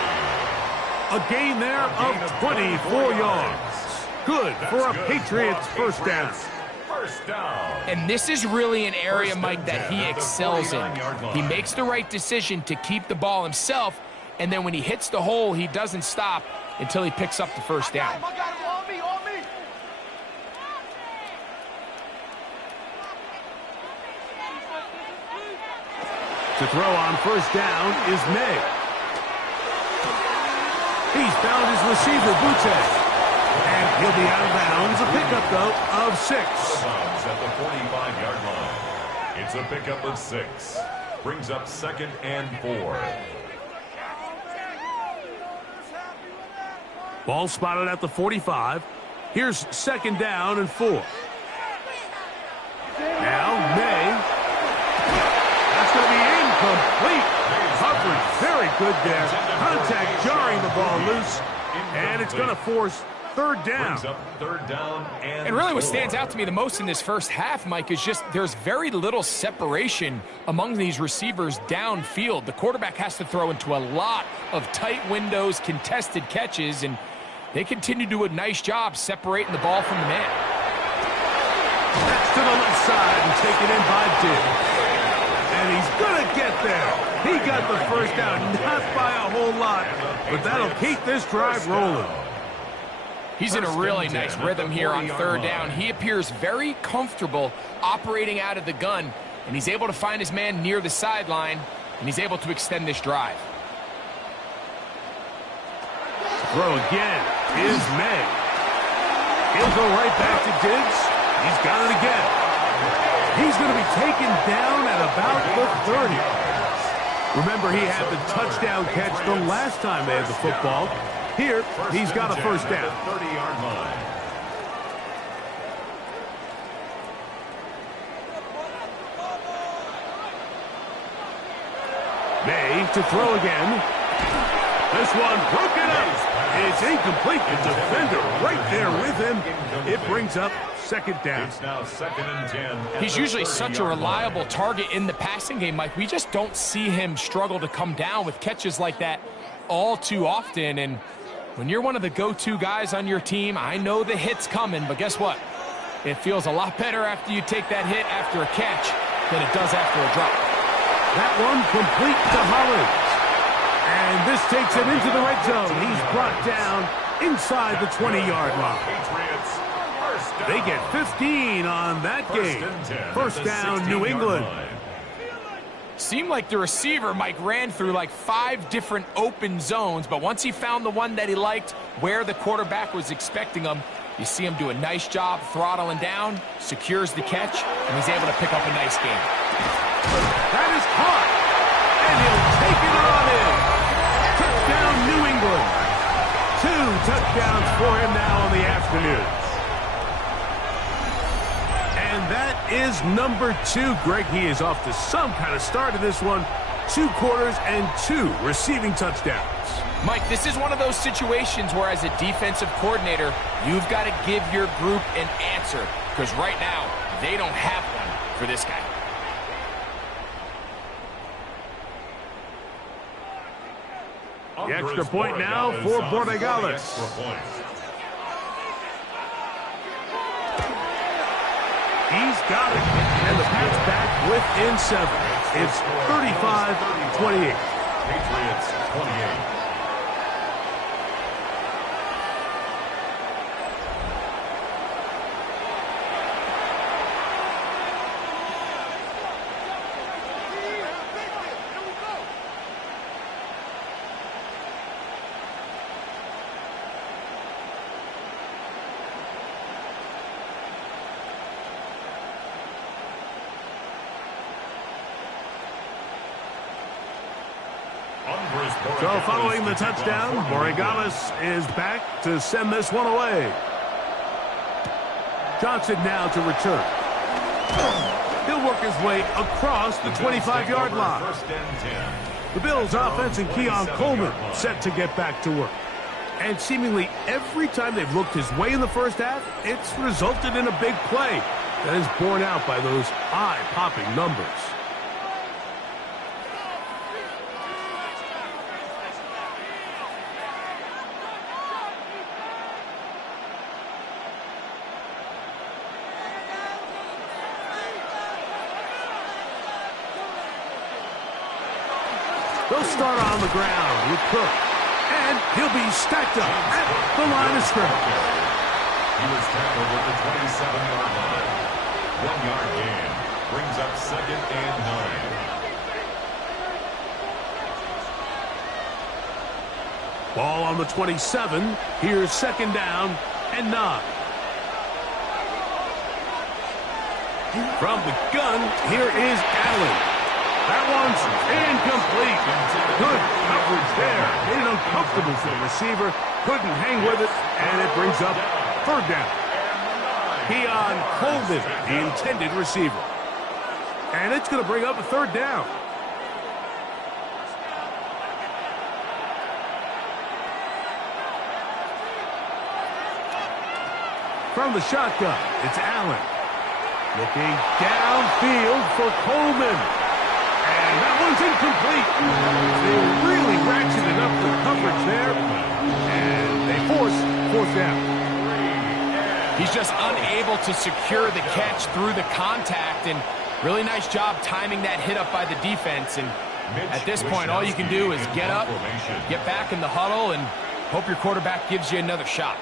A gain there of 24 yards. Good for a Patriots first down. First down. And this is really an area, Mike, that he excels in. He makes the right decision to keep the ball himself, and then when he hits the hole, he doesn't stop until he picks up the first down. To throw on first down is May. He's found his receiver, Butte. And he'll be out of bounds. A pickup, though, of 6. At the 45-yard line. It's a pickup of 6. Brings up 2nd and 4. Ball spotted at the 45. Here's 2nd down and 4. Now, May. That's going to be incomplete. Coverage very good there. Contact jarring the ball loose. And it's going to force 3rd down. Brings up 3rd down and And really what 4. stands out to me the most in this first half, Mike, is just there's very little separation among these receivers downfield. The quarterback has to throw into a lot of tight windows, contested catches, and they continue to do a nice job separating the ball from the man. That's to the left side and taken in by Diggs. And he's going to get there. He got the first down, not by a whole lot, but that'll keep this drive rolling. He's in a really nice rhythm here on 3rd down. He appears very comfortable operating out of the gun, and he's able to find his man near the sideline, and he's able to extend this drive. Throw again is May. He'll go right back to Diggs. He's got it again. He's going to be taken down at about the 30. Remember, he had the touchdown catch the last time they had the football. Here, he's got a first down. 30-yard line. May to throw again. This one broken up. It's incomplete. The defender right there with him. It brings up 2nd down. It's now 2nd and 10. He's usually such a reliable target in the passing game, Mike. We just don't see him struggle to come down with catches like that all too often. And when you're one of the go-to guys on your team, I know the hit's coming, but guess what? It feels a lot better after you take that hit after a catch than it does after a drop. That one complete to Hollins. And this takes him into the red zone. He's brought down inside the 20-yard line. Patriots, first down. They get 15 on that game. First down, New England. Seemed like the receiver, Mike, ran through like 5 different open zones, but once he found the one that he liked, where the quarterback was expecting him, you see him do a nice job throttling down, secures the catch, and he's able to pick up a nice game. That is caught. And he'll take it on in. Touchdown, New England. 2 touchdowns for him now on the afternoon. And that is number 2. Greg, he is off to some kind of start in this one. 2 quarters and 2 receiving touchdowns. Mike, this is one of those situations where as a defensive coordinator, you've got to give your group an answer, because right now, they don't have one for this guy. The extra point now for Borregales. He's got it. And the Pats back within 7. It's 35-28. Patriots 28. So following the touchdown, Borregales is back to send this one away. Johnson now to return. He'll work his way across the 25-yard line. First and 10. The Bills offense and Keon Coleman set to get back to work. And seemingly every time they've looked his way in the first half, it's resulted in a big play that is borne out by those eye-popping numbers. They'll start on the ground with Cook. And he'll be stacked up at the line of scrimmage. He was tackled at the 27-yard line. 1-yard gain. Brings up 2nd and 9. Ball on the 27. Here's 2nd down and 9. From the gun, here is Allen. That one's incomplete. Good coverage there. Made it uncomfortable for the receiver. Couldn't hang with it, and it brings up third down. Keon Coleman, the intended receiver. And it's going to bring up a third down. From the shotgun, it's Allen. Looking downfield for Coleman. And that one's incomplete. They really ratcheted up the coverage there. And they force fourth down. He's just unable to secure the catch through the contact, and really nice job timing that hit up by the defense. And at this point, all you can do is get up, get back in the huddle, and hope your quarterback gives you another shot.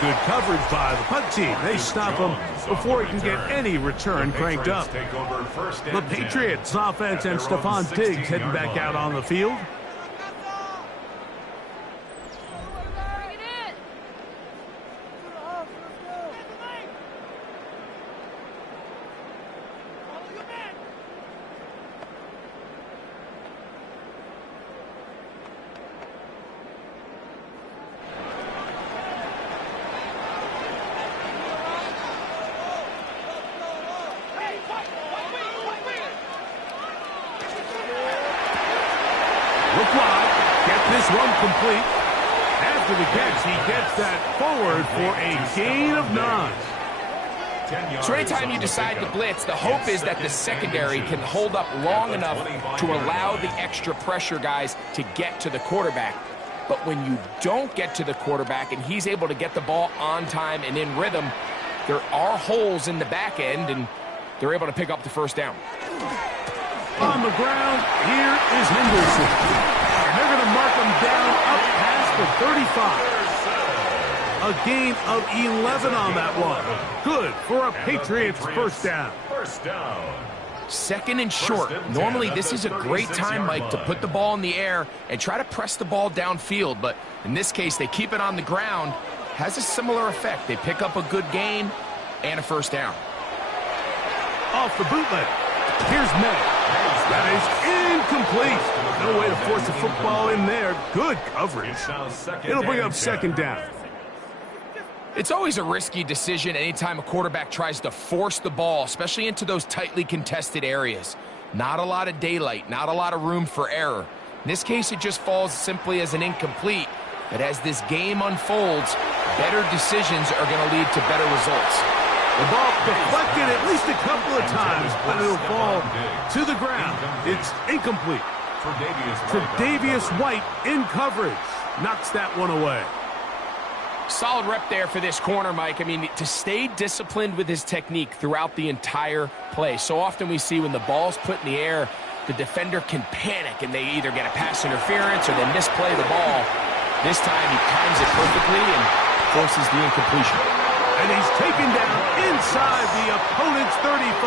Good coverage by the punt team. They stop him before he can get any return cranked up. The Patriots offense and Stephon Diggs heading back out on the field. Look wide. Get this one complete. After the catch, he gets that forward for a gain of 9. So anytime you decide to blitz, the hope is that the secondary can hold up long enough to allow the extra pressure guys to get to the quarterback. But when you don't get to the quarterback and he's able to get the ball on time and in rhythm, there are holes in the back end, and they're able to pick up the first down. On the ground, here is Henderson. And they're going to mark him down up past the 35. A gain of 11 on that one. Good for a Patriots first down. Second and short. Normally, this is a great time, Mike, to put the ball in the air and try to press the ball downfield. But in this case, they keep it on the ground. Has a similar effect. They pick up a good gain and a first down. Off the bootleg. Here's May. That is incomplete. No way to force the football in there. Good coverage. It'll bring up second down. It's always a risky decision anytime a quarterback tries to force the ball, especially into those tightly contested areas. Not a lot of daylight, not a lot of room for error. In this case, it just falls simply as an incomplete. But as this game unfolds, better decisions are going to lead to better results. The ball deflected at least a couple of times, but it'll fall to the ground. It's incomplete. Tre'Davious White in coverage. Knocks that one away. Solid rep there for this corner, Mike. I mean, to stay disciplined with his technique throughout the entire play. So often we see when the ball's put in the air, the defender can panic and they either get a pass interference or they misplay the ball. This time he times it perfectly and forces the incompletion. And he's taken down inside the opponent's 35.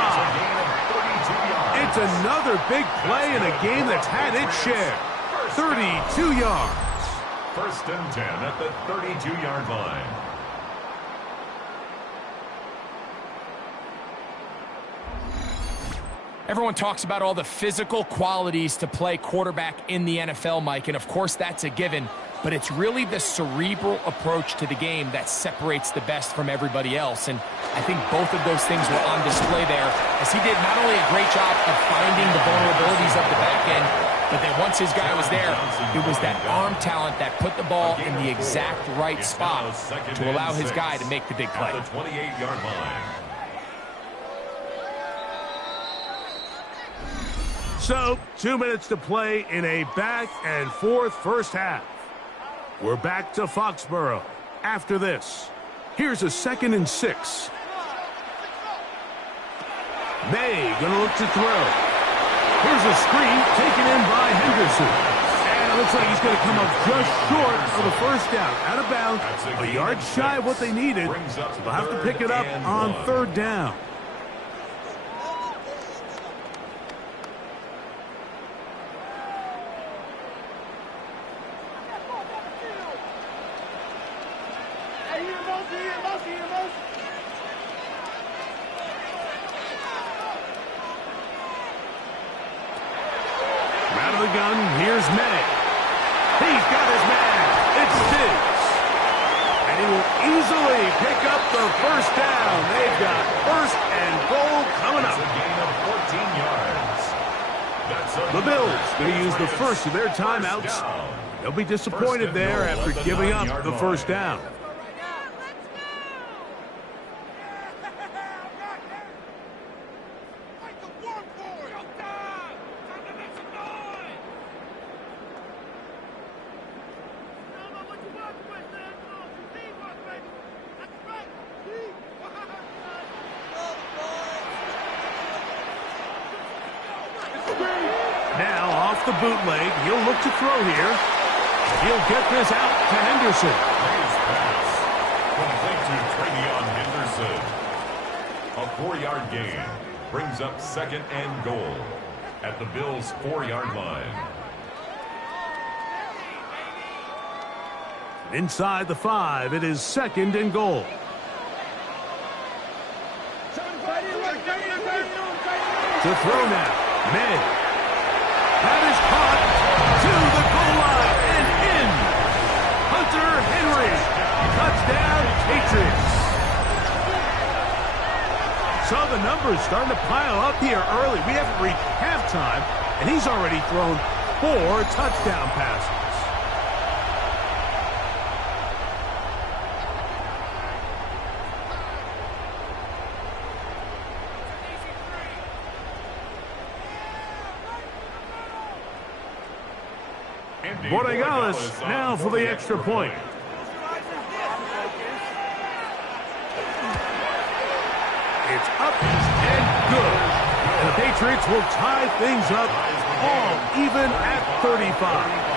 It's another big play in a game that's had its share. 32 yards. First and 10 at the 32-yard line. Everyone talks about all the physical qualities to play quarterback in the NFL, Mike, and of course that's a given, but it's really the cerebral approach to the game that separates the best from everybody else, and I think both of those things were on display there, as he did not only a great job of finding the vulnerabilities of the back end, but then once his guy was there, it was that arm talent that put the ball in the exact right spot to allow his guy to make the big play. At the 28-yard line. So, 2 minutes to play in a back-and-forth first half. We're back to Foxborough after this. Here's a 2nd and 6. May gonna look to throw. Here's a screen taken in by Henderson. And it looks like he's going to come up just short of the first down. Out of bounds, a yard shy of what they needed. They'll have to pick it up on third down. Out of the gun, here's May. He's got his man. It's Diggs. And he will easily pick up the first down. They've got first and goal coming up. It's a gain of 14 yards. The Bills going to use the first of their timeouts. They'll be disappointed there after giving up the first down. Now off the bootleg, he'll look to throw here. He'll get this out to Henderson. Nice pass. Complete to Travion Henderson. A 4-yard gain brings up second and goal at the Bills' 4-yard line. Inside the 5, it is second and goal. To throw now, May. That is caught to the goal line and in. Hunter Henry. Touchdown, Patriots. So the numbers starting to pile up here early. We haven't reached halftime, and he's already thrown 4 touchdown passes. Borregales now for the extra point. It's up and good. And the Patriots will tie things up all even at 35.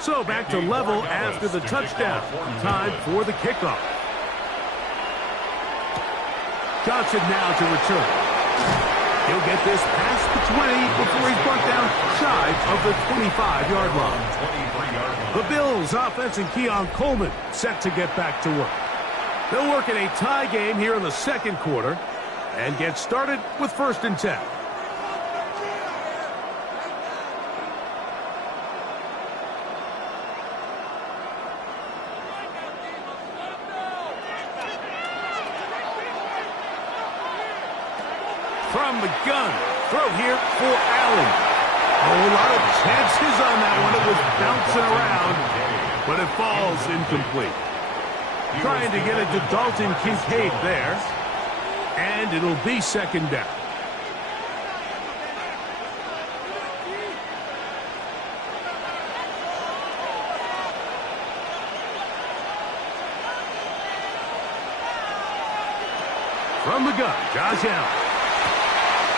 So back to level after the touchdown. Time for the kickoff. Johnson now to return. He'll get this past the 20 before he's brought down shy of the 25-yard line. The Bills offense and Keon Coleman set to get back to work. They'll work in a tie game here in the second quarter and get started with 1st and 10. From the gun, throw here for Allen. Oh, a lot of chances on that one. It was bouncing around, but it falls incomplete. Trying to get it to Dalton Kincaid there, and it'll be second down. From the gun, Josh Allen.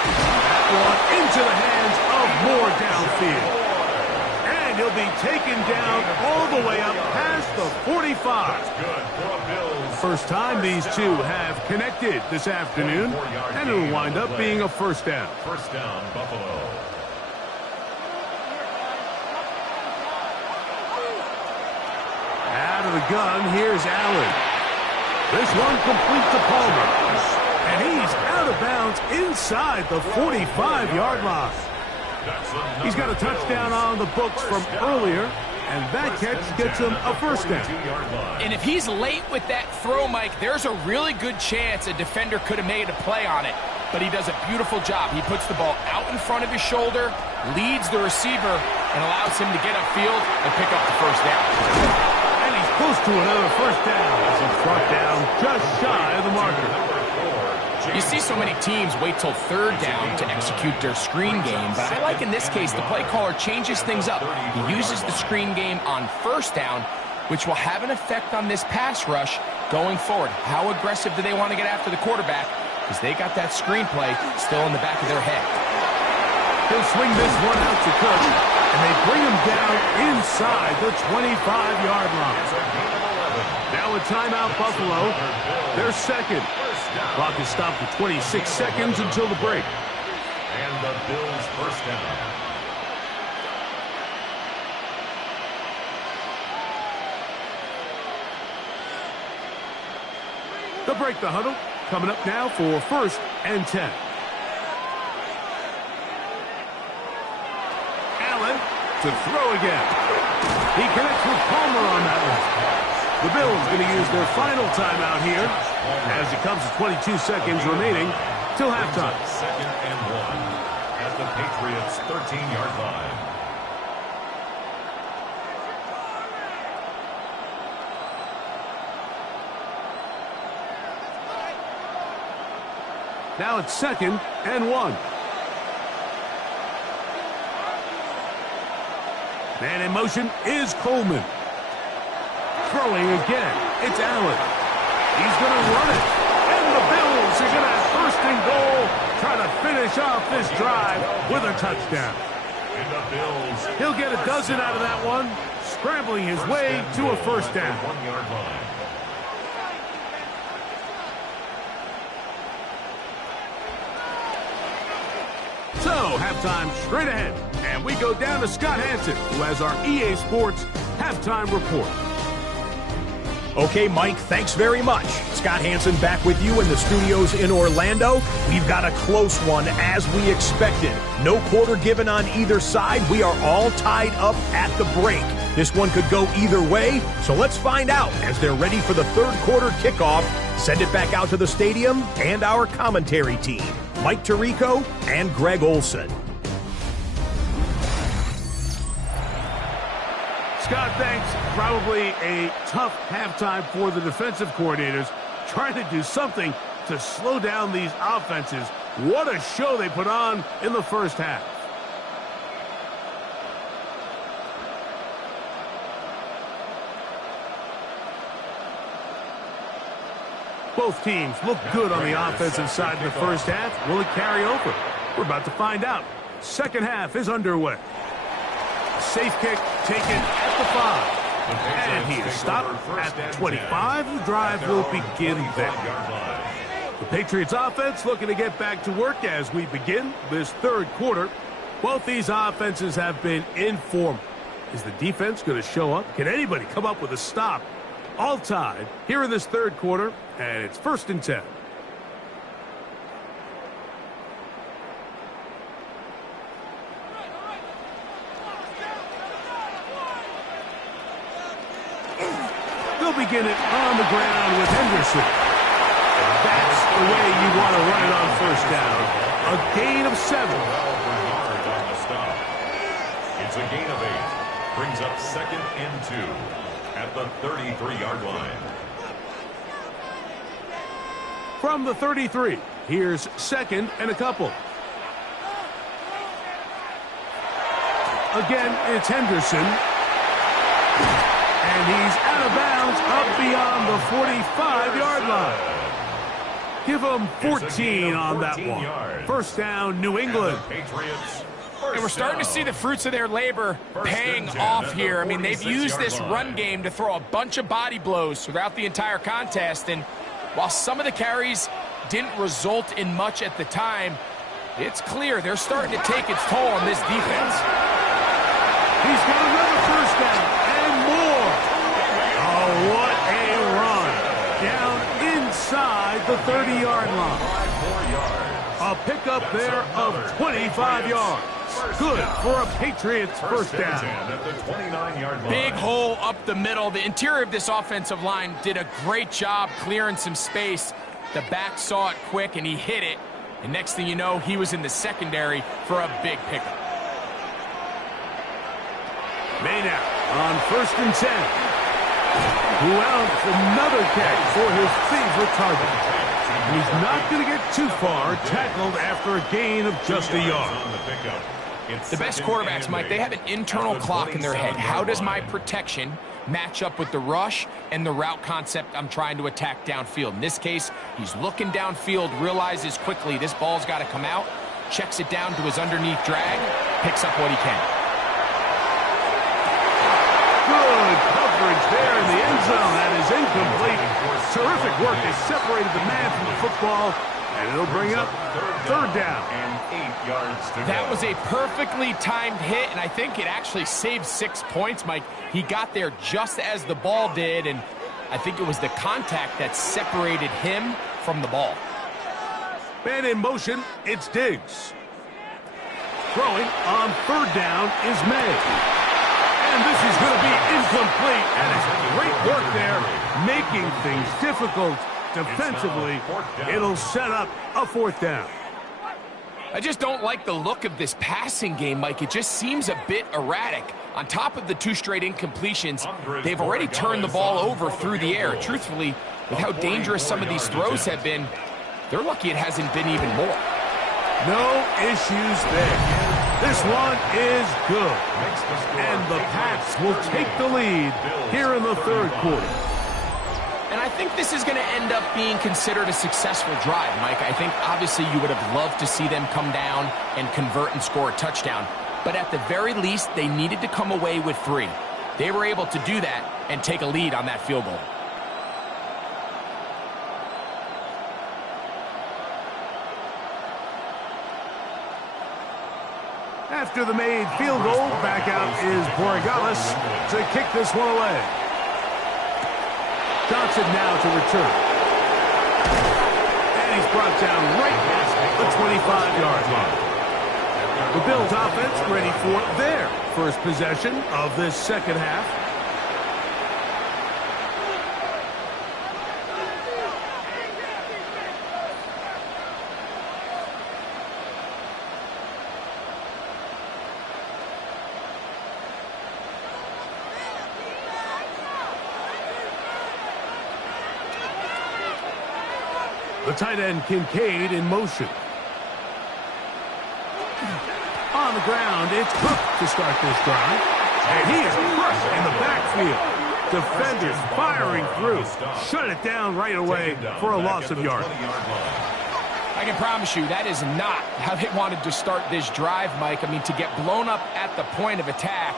That one into the hands of Moore downfield. And he'll be taken down all the way up past the 45. First time these two have connected this afternoon, and it'll wind up being a first down. First down, Buffalo. Out of the gun, here's Allen. This one complete to Palmer. And he's out of bounds inside the 45-yard line. He's got a touchdown on the books from earlier, and that catch gets him a first down. And if he's late with that throw, Mike, there's a really good chance a defender could have made a play on it. But he does a beautiful job. He puts the ball out in front of his shoulder, leads the receiver, and allows him to get upfield and pick up the first down. And he's close to another first down as he's brought down just shy of the marker. You see so many teams wait till 3rd down to execute their screen game, but I like in this case the play caller changes things up. He uses the screen game on 1st down, which will have an effect on this pass rush going forward. How aggressive do they want to get after the quarterback? Because they got that screen play still in the back of their head. He'll swing this one out to Cook, and they bring him down inside the 25-yard line. Now a timeout, Buffalo. Their second. Clock is stopped for 26 seconds until the break. And the Bills first down. They'll break the huddle. Coming up now for 1st and 10. Allen to throw again. He connects with Palmer on that one. The Bills going to use their final timeout here as it comes to 22 seconds remaining till halftime. 2nd and 1 at the Patriots' 13-yard line. Now it's 2nd and 1. Man in motion is Coleman. Throwing again. It's Allen. He's going to run it. And the Bills are going to have 1st and goal, trying to finish off this drive with a touchdown. And the Bills. He'll get a dozen out of that one, scrambling his way to a 1st down. 1-yard line. So, halftime straight ahead. And we go down to Scott Hansen, who has our EA Sports halftime report. Okay, Mike, thanks very much. Scott Hansen back with you in the studios in Orlando. We've got a close one as we expected. No quarter given on either side. We are all tied up at the break. This one could go either way, so let's find out as they're ready for the 3rd quarter kickoff. Send it back out to the stadium and our commentary team, Mike Tirico and Greg Olson. Scott, thanks. Probably a tough halftime for the defensive coordinators, trying to do something to slow down these offenses. What a show they put on in the first half. Both teams look good on the offensive side in the first half. Will it carry over? We're about to find out. Second half is underway. Safe kick taken at the 5. And he is stopped at the 25. The drive will begin there. The Patriots offense looking to get back to work as we begin this 3rd quarter. Both these offenses have been in form. Is the defense going to show up? Can anybody come up with a stop? All tied here in this 3rd quarter, and it's 1st and 10. They'll begin it on the ground with Henderson. That's the way you want to run it on 1st down. A gain of 7. It's a gain of 8. Brings up 2nd and 2 at the 33-yard line. From the 33, here's 2nd and a couple. Again, it's Henderson. And he's out of bounds up beyond the 45-yard line. Give them 14 on that one. 1st down, New England. And we're starting to see the fruits of their labor paying off here. I mean, they've used this run game to throw a bunch of body blows throughout the entire contest. And while some of the carries didn't result in much at the time, it's clear they're starting to take its toll on this defense. He's got another 1st down and more. Oh, what a run. Down inside the 30-yard line. A pickup there of 25 yards. Good for a Patriots 1st down. Big hole up the middle. The interior of this offensive line did a great job clearing some space. The back saw it quick, and he hit it. And next thing you know, he was in the secondary for a big pickup. Maynard on 1st and 10. Who out another catch for his favorite target. And he's not going to get too far, tackled after a gain of just a yard. The best quarterbacks, Mike, they have an internal clock in their head. How does my protection match up with the rush and the route concept I'm trying to attack downfield? In this case, he's looking downfield, realizes quickly this ball's got to come out, checks it down to his underneath drag, picks up what he can. Good coverage there in the end zone. That is incomplete. Terrific work. They separated the man from the football, and it'll bring up third down. And 8 yards to go. That was a perfectly timed hit, and I think it actually saved 6 points, Mike. He got there just as the ball did, and I think it was the contact that separated him from the ball. Man in motion, it's Diggs. Throwing on third down is May. And this is going to be incomplete. And it's great work there, making things difficult defensively. It'll set up a fourth down. I just don't like the look of this passing game, Mike. It just seems a bit erratic. On top of the 2 straight incompletions, they've already turned the ball over through the air. Truthfully, with how dangerous some of these throws have been, they're lucky it hasn't been even more. No issues there. This one is good. And the Pats will take the lead here in the third quarter. And I think this is going to end up being considered a successful drive, Mike. I think obviously you would have loved to see them come down and convert and score a touchdown. But at the very least, they needed to come away with 3. They were able to do that and take a lead on that field goal. After the made field goal, back out is Borregales to kick this one away. Johnson now to return. And he's brought down right at the 25-yard line. The Bills offense ready for their first possession of this second half. The tight end Kincaid in motion. On the ground, it's Cook to start this drive. And he is crushed in the backfield. Defenders firing through. Shut it down right away for a loss of yardage. I can promise you that is not how they wanted to start this drive, Mike. I mean, to get blown up at the point of attack,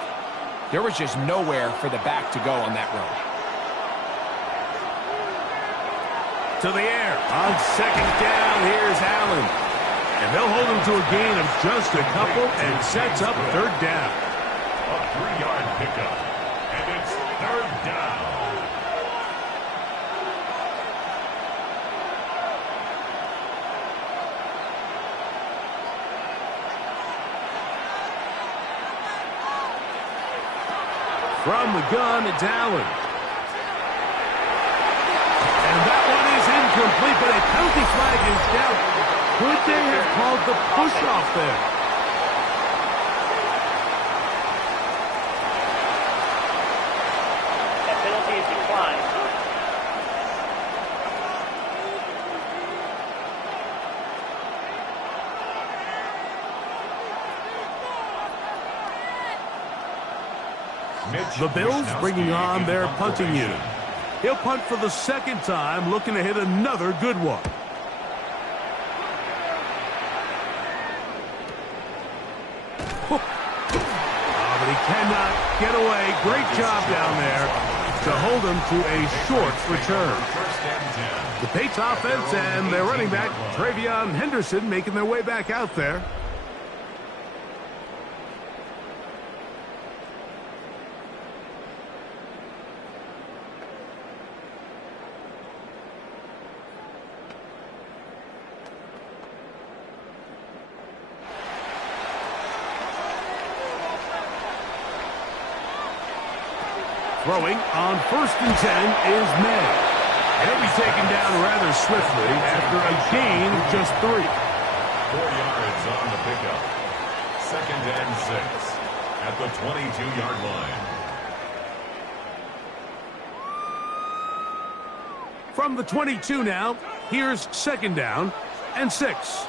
there was just nowhere for the back to go on that run. To the air. On second down, here's Allen. And they'll hold him to a gain of just a couple and sets up third down. A 3-yard pickup. And it's third down. From the gun, it's Allen. And that one is incomplete, but a penalty flag is down. Could they have called the push-off there? That penalty is declined. The Bills bringing on their punting unit. He'll punt for the second time, looking to hit another good one. Oh, but he cannot get away. Great job down there to hold him to a short return. The Patriots offense and their running back, Travion Henderson, making their way back out there. Throwing on 1st and 10 is May. And he'll be taken down rather swiftly after a gain of just 3. 4 yards on the pickup. 2nd and 6 at the 22-yard line. From the 22 now, here's 2nd down and 6.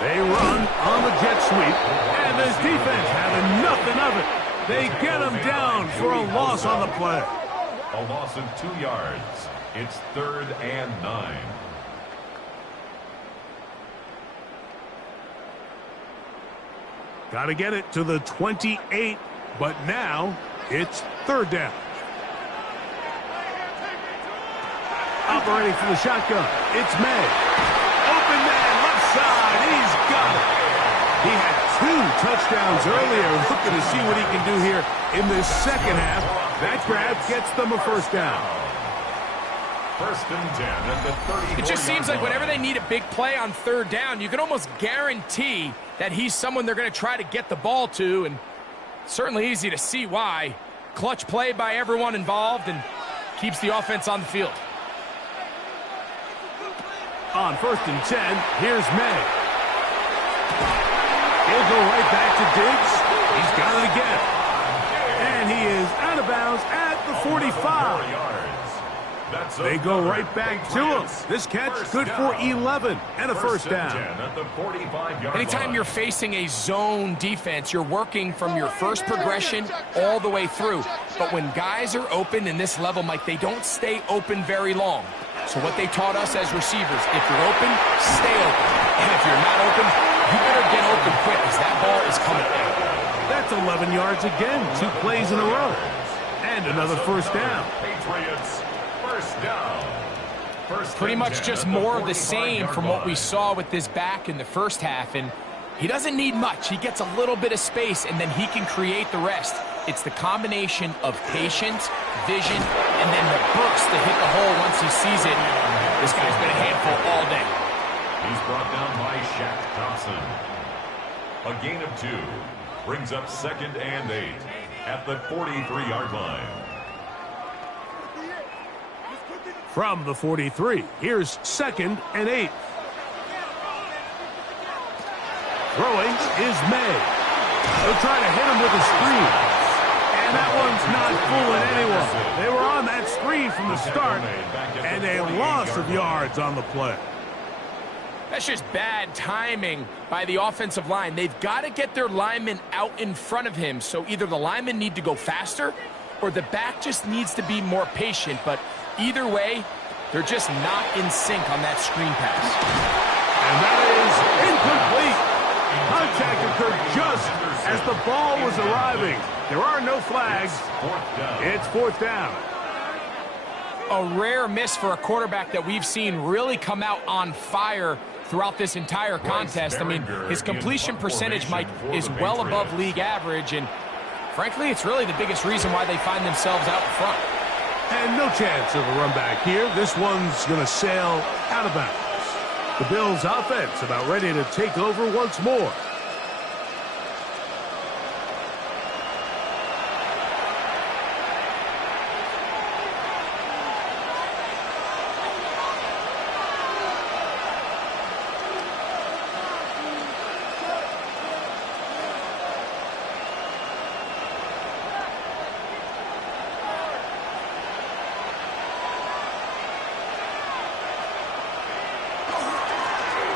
They run on the jet sweep, and this defense having nothing of it. They get him down for a loss on the play. A loss of 2 yards. It's 3rd and 9. Got to get it to the 28, but now it's 3rd down. Operating from the shotgun, it's May. Open man, left side, he's got it. He had 2 touchdowns earlier, looking to see what he can do here in this second half. That grab gets them a 1st down. 1st and 10 at the 34. It just seems like whenever they need a big play on 3rd down, you can almost guarantee that he's someone they're going to try to get the ball to, and certainly easy to see why. Clutch play by everyone involved and keeps the offense on the field. On 1st and 10, here's May. He'll go right back to Diggs. He's got it again. And he is out of bounds at the 45. They go right back to him. This catch good for 11 and a 1st down. Anytime you're facing a zone defense, you're working from your first progression all the way through. But when guys are open in this level, Mike, they don't stay open very long. So what they taught us as receivers, if you're open, stay open. And if you're not open, you better get open quick because that ball is coming out. That's 11 yards again. 2 plays in a row. And another 1st down. Patriots, 1st down. Pretty much just more of the same from what we saw with this back in the first half. And he doesn't need much. He gets a little bit of space, and then he can create the rest. It's the combination of patience, vision, and then the burst to hit the hole once he sees it. This guy's been a handful all day. He's brought down by Shaq Thompson. A gain of 2 brings up 2nd and 8 at the 43-yard line. From the 43, here's 2nd and 8. Throwing is May. They'll try to hit him with a screen. And that one's not fooling anyone. They were on that screen from the start, and a loss of yards on the play. That's just bad timing by the offensive line. They've got to get their linemen out in front of him, so either the linemen need to go faster or the back just needs to be more patient. But either way, they're just not in sync on that screen pass. And that is incomplete. Contact occurred just as the ball was arriving. There are no flags. It's 4th down. A rare miss for a quarterback that we've seen really come out on fire throughout this entire contest. I mean, his completion percentage, Mike, is well above league average, and frankly, it's really the biggest reason why they find themselves out in front. And no chance of a run back here. This one's going to sail out of bounds. The Bills' offense about ready to take over once more.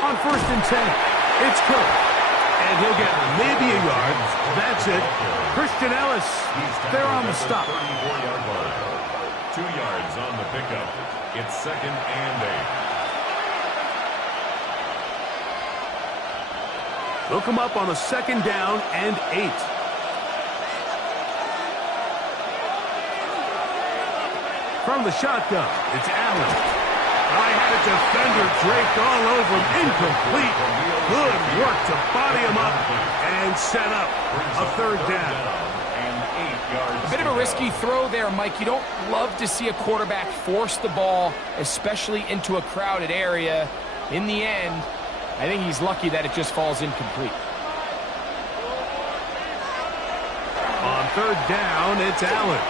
On 1st and 10, it's Cook. And he'll get maybe a yard. That's it. Christian Ellis, they're on the stop. 34-yard line. 2 yards on the pickup. It's 2nd and 8. They'll come up on a 2nd down and 8. From the shotgun, it's Allen. I had a defender draped all over him. Incomplete. Good work to body him up and set up a 3rd down. A bit of a risky throw there, Mike. You don't love to see a quarterback force the ball, especially into a crowded area. In the end, I think he's lucky that it just falls incomplete. On 3rd down, it's Allen.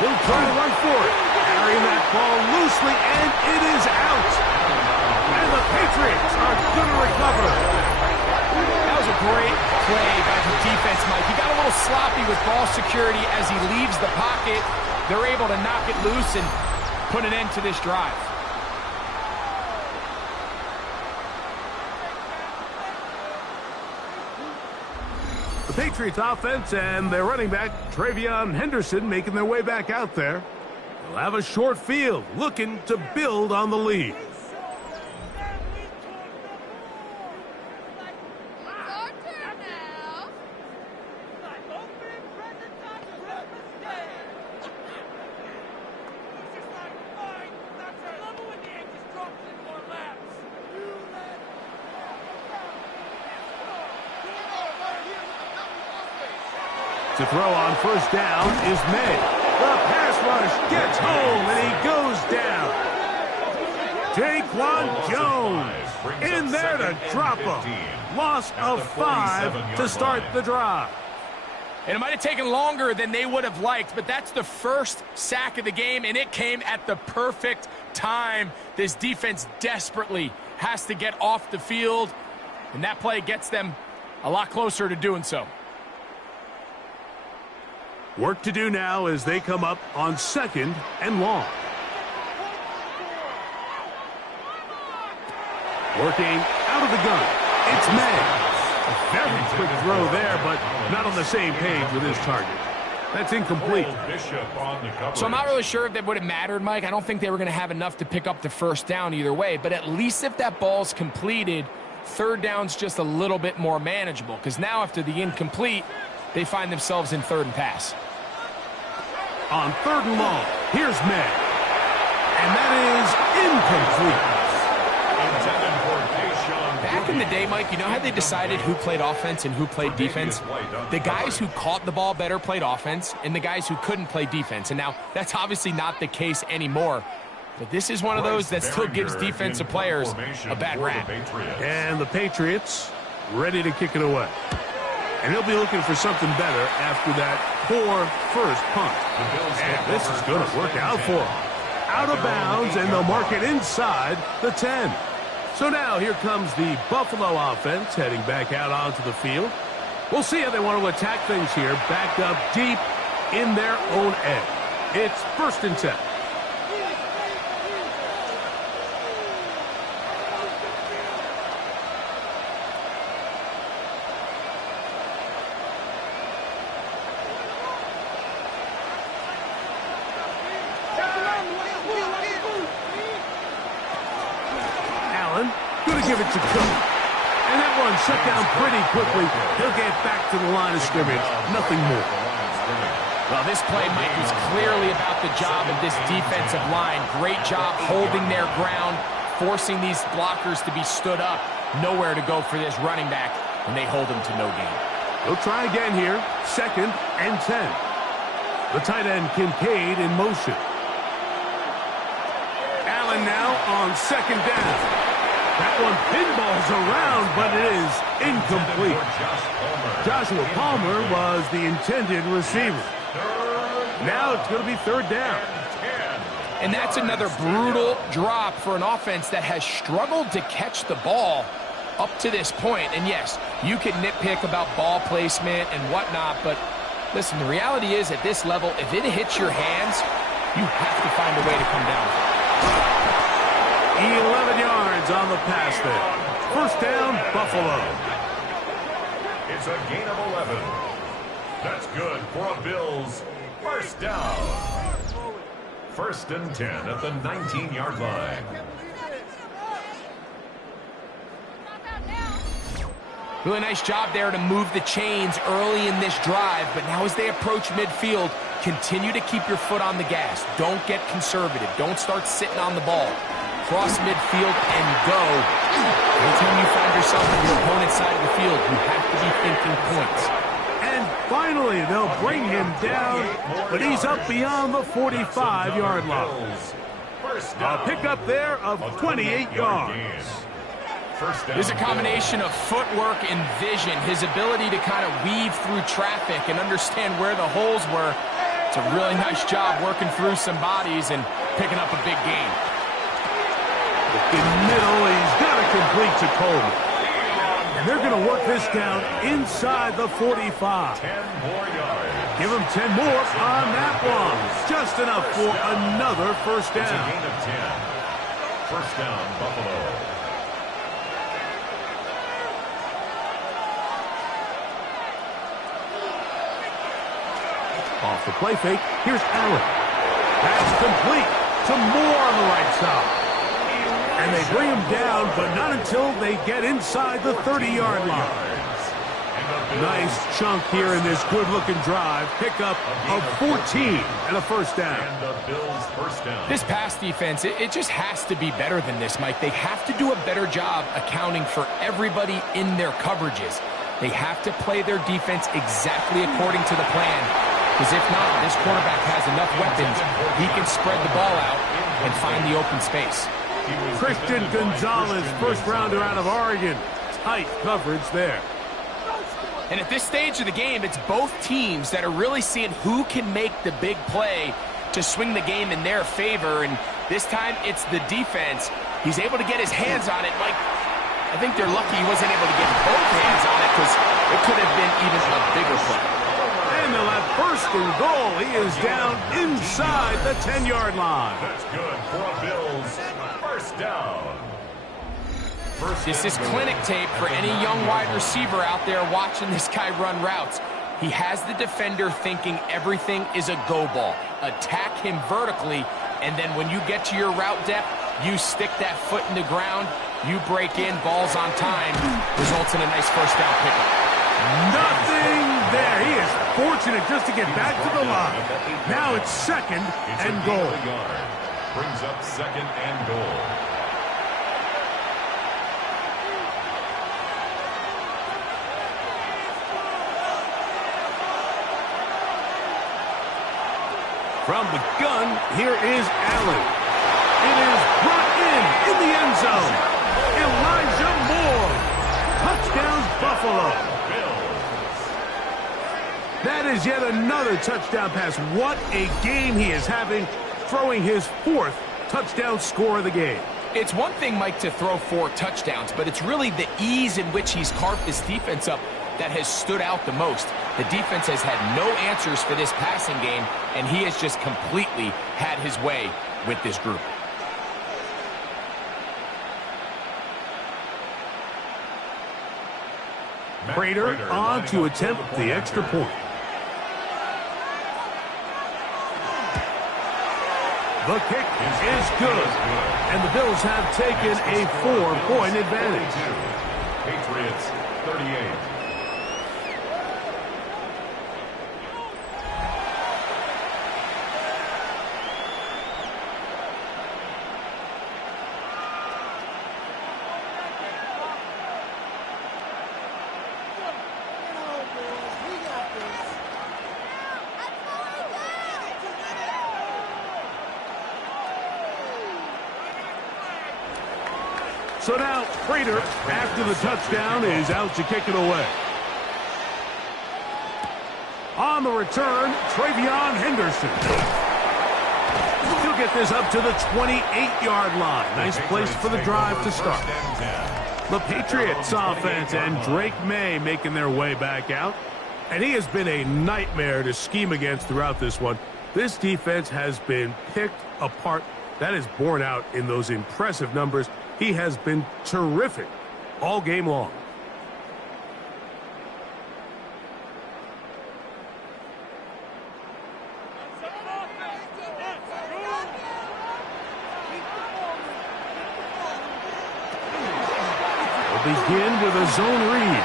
He'll try to run for it. Carrying that ball loosely, and it is out. And the Patriots are going to recover. That was a great play by the defense, Mike. He got a little sloppy with ball security as he leaves the pocket. They're able to knock it loose and put an end to this drive. The Patriots offense and their running back, Travion Henderson, making their way back out there. They'll have a short field, looking to build on the lead. To throw on first down is May. The pass rush gets home, and he goes down. Jaquan Jones in there to drop him. Loss of 5 to start the drive. And it might have taken longer than they would have liked, but that's the first sack of the game, and it came at the perfect time. This defense desperately has to get off the field, and that play gets them a lot closer to doing so. Work to do now as they come up on 2nd and long. Working out of the gun. It's May. A very quick throw there, but not on the same page with his target. That's incomplete. So I'm not really sure if that would have mattered, Mike. I don't think they were going to have enough to pick up the first down either way, but at least if that ball's completed, third down's just a little bit more manageable, because now after the incomplete, they find themselves in 3rd and pass. On 3rd and long, here's May. And that is incomplete. Back in the day, Mike, you know how they decided who played offense and who played defense? The guys who caught the ball better played offense, and the guys who couldn't play defense. And now, that's obviously not the case anymore. But this is one of those that still gives defensive players a bad rap. And the Patriots ready to kick it away. And he'll be looking for something better after that poor first punt. And this is going to work out for him. Out of bounds, and they'll mark it inside the 10. So now here comes the Buffalo offense heading back out onto the field. We'll see how they want to attack things here, backed up deep in their own end. It's 1st and 10. Going to give it to Cook. And that one shut down pretty quickly. He'll get back to the line of scrimmage. Nothing more. Well, this play, Mike, was clearly about the job of this defensive line. Great job holding their ground, forcing these blockers to be stood up. Nowhere to go for this running back, and they hold him to no gain. They'll try again here. 2nd and 10. The tight end Kincaid in motion. Allen now on 2nd down. That one pinballs around, but it is incomplete. Joshua Palmer was the intended receiver. Now it's going to be 3rd down. And that's another brutal drop for an offense that has struggled to catch the ball up to this point. And yes, you can nitpick about ball placement and whatnot, but listen, the reality is at this level, if it hits your hands, you have to find a way to come down. 11 yards on the pass there. 1st down, Buffalo. It's a gain of 11. That's good for a Bills 1st down. 1st and 10 at the 19-yard line. Really nice job there to move the chains early in this drive, but now as they approach midfield, continue to keep your foot on the gas. Don't get conservative. Don't start sitting on the ball. Cross midfield and go. Anytime you find yourself on your opponent's side of the field, you have to be thinking points. And finally, they'll bring him down, but he's up beyond the 45-yard line. A pickup there of 28 yards. There's a combination of footwork and vision, his ability to kind of weave through traffic and understand where the holes were. It's a really nice job working through some bodies and picking up a big gain. In the middle, he's got to complete to Coleman. And they're going to work this down inside the 45. 10 more yards. Give him 10 more on that one. Just enough for another 1st down. It's a gain of 10. 1st down, Buffalo. Off the play fake, here's Allen. That's complete to Moore on the right side. And they bring him down, but not until they get inside the 30-yard line. Nice chunk here in this good-looking drive. Pickup of 14 and a first down. And the Bills' first down. This pass defense, it just has to be better than this, Mike. They have to do a better job accounting for everybody in their coverages. They have to play their defense exactly according to the plan. Because if not, this quarterback has enough weapons. He can spread the ball out and find the open space. Christian Gonzalez, first-rounder out of Oregon. Tight coverage there. And at this stage of the game, it's both teams that are really seeing who can make the big play to swing the game in their favor. And this time, it's the defense. He's able to get his hands on it. Like, I think they're lucky he wasn't able to get both hands on it because it could have been even a bigger play. And they'll have first and goal. He is down inside the 10-yard line. That's good for a Bills first down. This is clinic tape for any young wide receiver out there watching this guy run routes. He has the defender thinking everything is a go ball. Attack him vertically, and then when you get to your route depth, you stick that foot in the ground, you break in, balls on time, results in a nice first down pickup. Nothing there. He is fortunate just to get back to the line. Now it's second and goal. Brings up second and goal. From the gun, here is Allen. It is brought in the end zone. Elijah Moore. Touchdown, Buffalo. That is yet another touchdown pass. What a game he is having, throwing his fourth touchdown score of the game. It's one thing, Mike, to throw 4 touchdowns, but it's really the ease in which he's carved this defense up that has stood out the most. The defense has had no answers for this passing game, and he has just completely had his way with this group. Prater on to attempt the extra point. The kick is good, and the Bills have taken a 4-point advantage. Patriots 38. So now, Prater, after the touchdown, is out to kick it away. On the return, Travion Henderson. He'll get this up to the 28-yard line. Nice place for the drive to start. The Patriots offense and Drake May making their way back out. And he has been a nightmare to scheme against throughout this one. This defense has been picked apart. That is borne out in those impressive numbers. He has been terrific all game long. We'll begin with a zone read.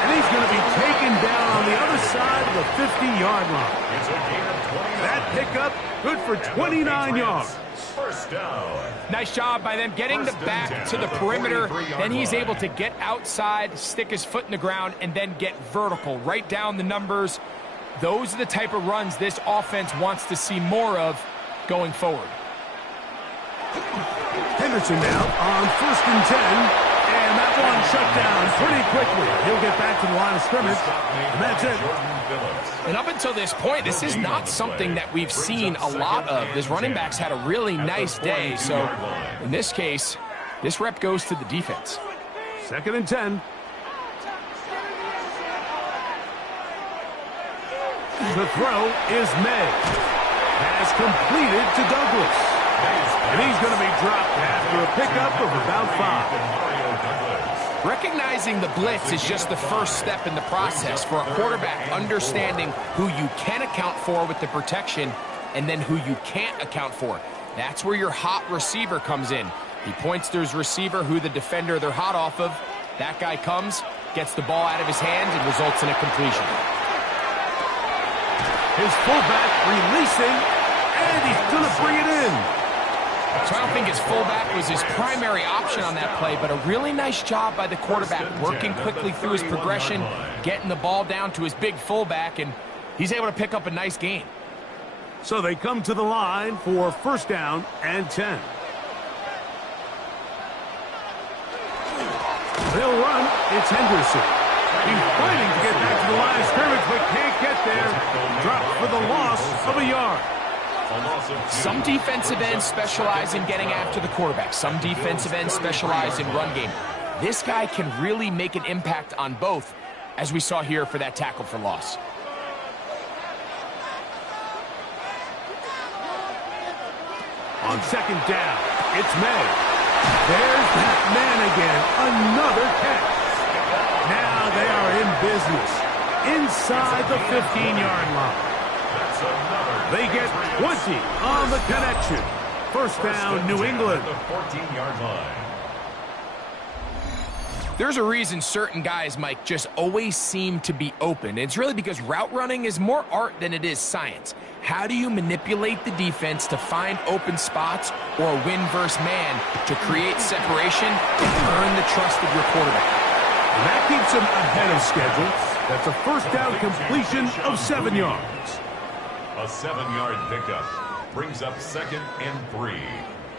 And he's going to be taken down on the other side of the 50-yard line. It's a gain of 29. That pickup good for 29 yards. First down. Nice job by them getting the back to the perimeter. Then he's able to get outside, stick his foot in the ground, and then get vertical. Right down the numbers. Those are the type of runs this offense wants to see more of going forward. Henderson now on 1st and 10. And that one shut down pretty quickly. He'll get back to the line of scrimmage. And that's it. And up until this point, this is not something that we've seen a lot of. This running back's had a really nice day. So in this case, this rep goes to the defense. 2nd and 10. The throw is May. Pass completed to Douglas. And he's going to be dropped after a pickup of about 5. Recognizing the blitz is just the first step in the process for a quarterback understanding who you can account for with the protection and then who you can't account for. That's where your hot receiver comes in. He points to his receiver, who the defender they're hot off of. That guy comes, gets the ball out of his hands, and results in a completion. His fullback releasing, and he's going to bring it in. So I don't think his fullback was his primary option on that play, but a really nice job by the quarterback working quickly through his progression, getting the ball down to his big fullback, and he's able to pick up a nice gain. So they come to the line for first down and 10. They'll run. It's Henderson. He's fighting to get back to the line of scrimmage, but can't get there. Dropped for the loss of a yard. Some defensive ends specialize in getting after the quarterback. Some defensive ends specialize in run game. This guy can really make an impact on both, as we saw here for that tackle for loss. On second down, it's May. There's that man again. Another catch. Now they are in business. Inside the 15-yard line. They get 20 on the connection. First down, New England. The 14-yard line. There's a reason certain guys, Mike, just always seem to be open. It's really because route running is more art than it is science. How do you manipulate the defense to find open spots or win versus man to create separation and earn the trust of your quarterback? And that keeps him ahead of schedule. That's a first down completion of 7 yards. A 7-yard pickup brings up 2nd and 3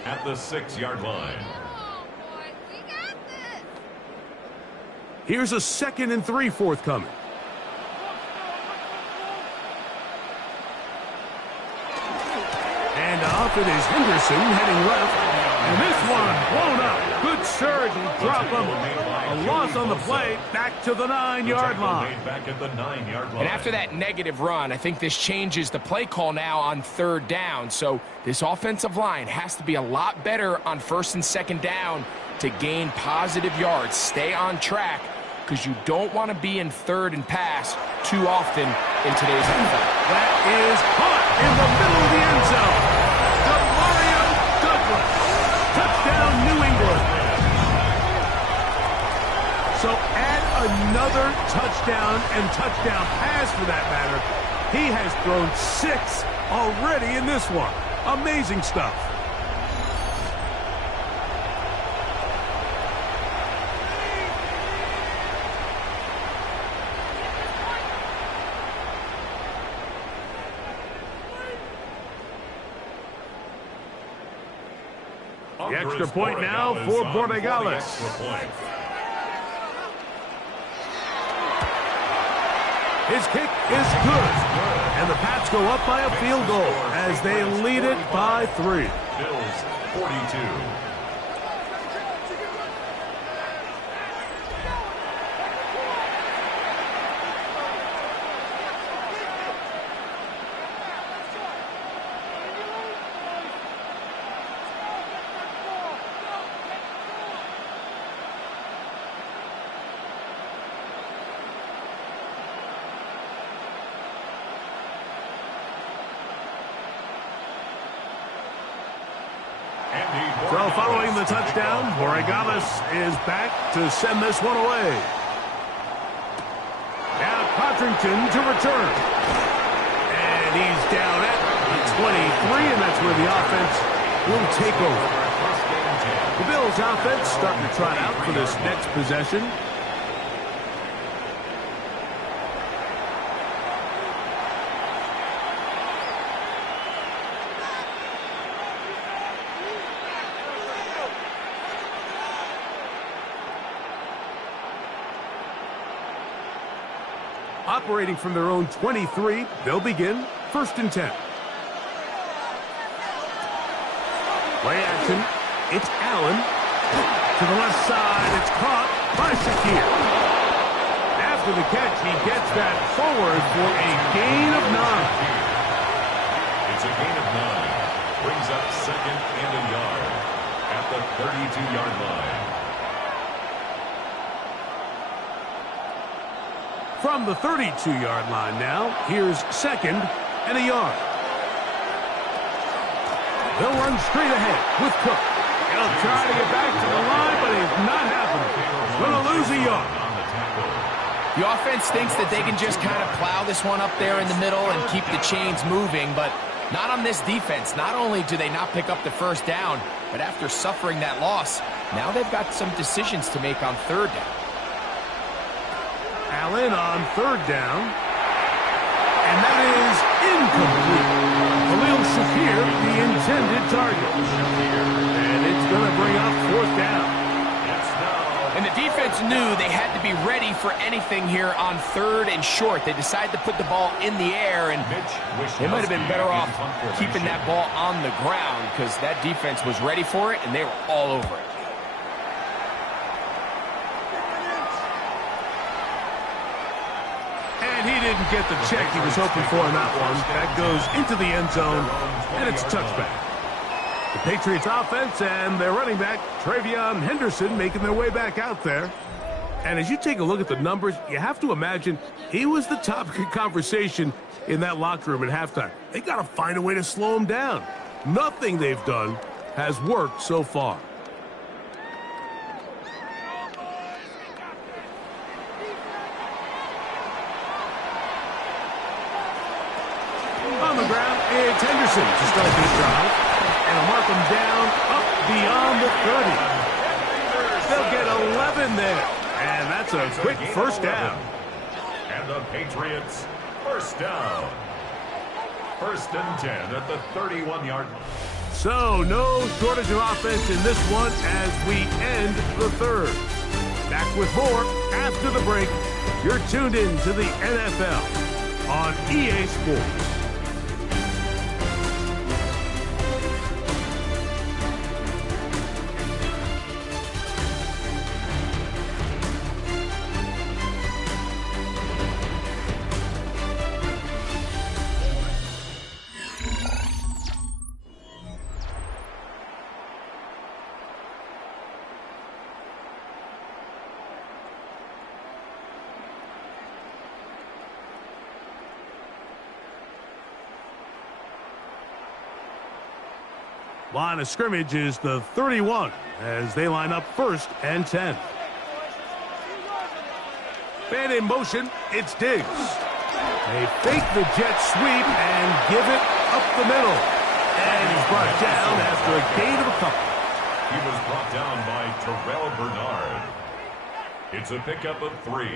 at the 6-yard line. Here's a 2nd and 3 forthcoming. And off it is Henderson heading left. And this one blown up. Good surge and drop him. A loss on the play, back to the 9-yard line. Back at the 9-yard line. And after that negative run, I think this changes the play call now on third down. So this offensive line has to be a lot better on first and second down to gain positive yards. Stay on track, because you don't want to be in third and pass too often in today's NFL. That is caught in the middle of the end zone. Demario Douglas. Touchdown, New England. So add another touchdown and touchdown pass for that matter. He has thrown 6 already in this one. Amazing stuff. The extra point now for Borregales. His kick is good. And the Pats go up by a field goal as they lead it by 3. Bills 42. So following the touchdown, Borregales is back to send this one away. Now Codrington to return. And he's down at the 23, and that's where the offense will take over. The Bills offense starting to trot out for this next possession. Operating from their own 23, they'll begin first and 10. Play action. It's Allen. To the left side, it's caught by Shakir. After the catch, he gets that forward for a gain of 9. It's a gain of 9. Brings up 2nd and a yard at the 32-yard line. From the 32-yard line now, here's 2nd and a yard. They'll run straight ahead with Cook. He'll try to get back to the line, but it's not happening. Going to lose a yard. The offense thinks that they can just kind of plow this one up there in the middle and keep the chains moving, but not on this defense. Not only do they not pick up the first down, but after suffering that loss, now they've got some decisions to make on 3rd down. Allen on 3rd down. And that is incomplete. Khalil Shakir, the intended target. And it's going to bring up 4th down. And the defense knew they had to be ready for anything here on 3rd and short. They decided to put the ball in the air, and they might have been better off keeping that ball on the ground because that defense was ready for it, and they were all over it. And he didn't get the check he was hoping for in that one. That goes into the end zone, and it's a touchback. The Patriots offense and their running back, Travion Henderson, making their way back out there. And as you take a look at the numbers, you have to imagine he was the topic of conversation in that locker room at halftime. They got to find a way to slow him down. Nothing they've done has worked so far. On the ground, it's Henderson to start this drive. And he'll mark him down up beyond the 30. They'll get 11 there. And that's a quick first down. And the Patriots, first down. 1st and 10 at the 31-yard line. So no shortage of offense in this one as we end the 3rd. Back with more after the break. You're tuned in to the NFL on EA Sports. Line of scrimmage is the 31 as they line up 1st and 10. Man in motion, it's Diggs. They fake the jet sweep and give it up the middle. And he's brought down after a gain of a couple. He was brought down by Terrell Bernard. It's a pickup of 3.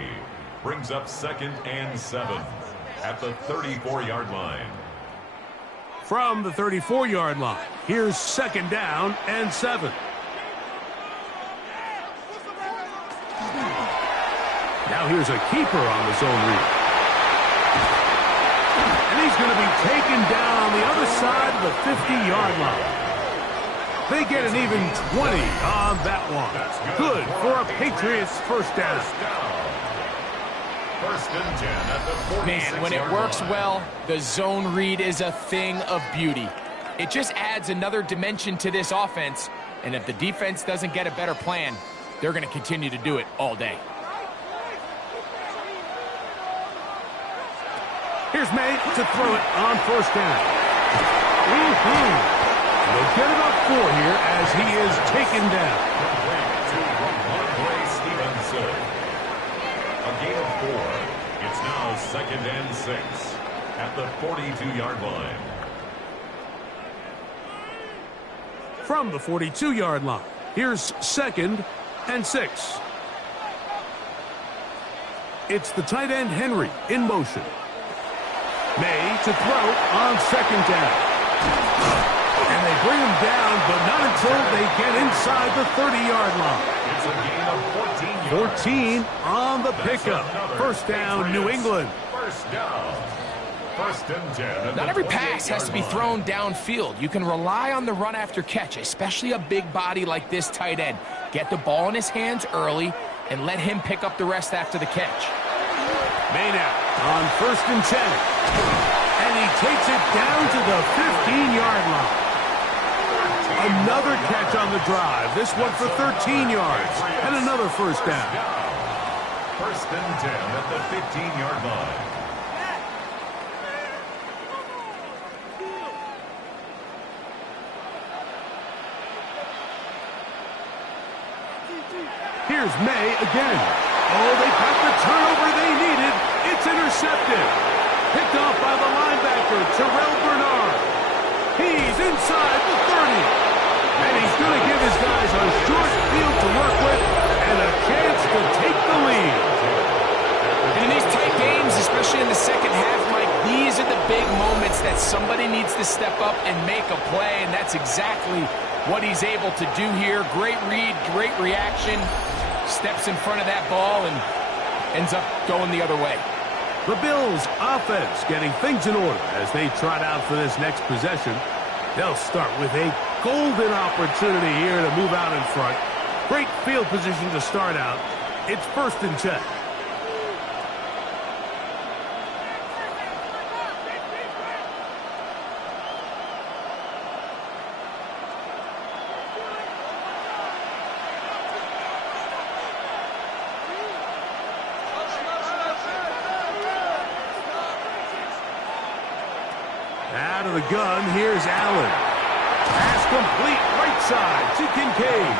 Brings up 2nd and 7 at the 34-yard line. From the 34-yard line, here's 2nd down and 7. Now here's a keeper on the zone read. And he's going to be taken down on the other side of the 50-yard line. They get an even 20 on that one. Good for a Patriots first down. 1st and 10 at the 46-yard line. Man, when it works well, the zone read is a thing of beauty. It just adds another dimension to this offense, and if the defense doesn't get a better plan, they're going to continue to do it all day. Here's May to throw it on 1st down. They'll get about 4 here as he is taken down. A gain of 4. It's now 2nd and 6 at the 42-yard line. From the 42-yard line, here's 2nd and 6. It's the tight end Henry in motion. May to throw on 2nd down. And they bring him down, but not until they get inside the 30-yard line. It's a gain of 14 yards. 14 on the pickup. First down, New England. First down. 1st and 10. Not every pass has to be thrown downfield. You can rely on the run after catch, especially a big body like this tight end. Get the ball in his hands early and let him pick up the rest after the catch. May now on 1st and 10. And he takes it down to the 15-yard line. Another catch on the drive. This one for 13 yards. And another first down. First and 10 at the 15-yard line. Here's May again. Oh, they got the turnover they needed. It's intercepted. Picked off by the linebacker, Terrell Bernard. He's inside the 30. And he's going to give his guys a short field to work with and a chance to take the lead. And in these tight games, especially in the second half, Mike, these are the big moments that somebody needs to step up and make a play, and that's exactly what he's able to do here. Great read, great reaction. Steps in front of that ball and ends up going the other way. The Bills' offense getting things in order as they trot out for this next possession. They'll start with a golden opportunity here to move out in front. Great field position to start out. It's 1st and 10. Out of the gun, here's Allen. Pass complete, right side to Kincaid.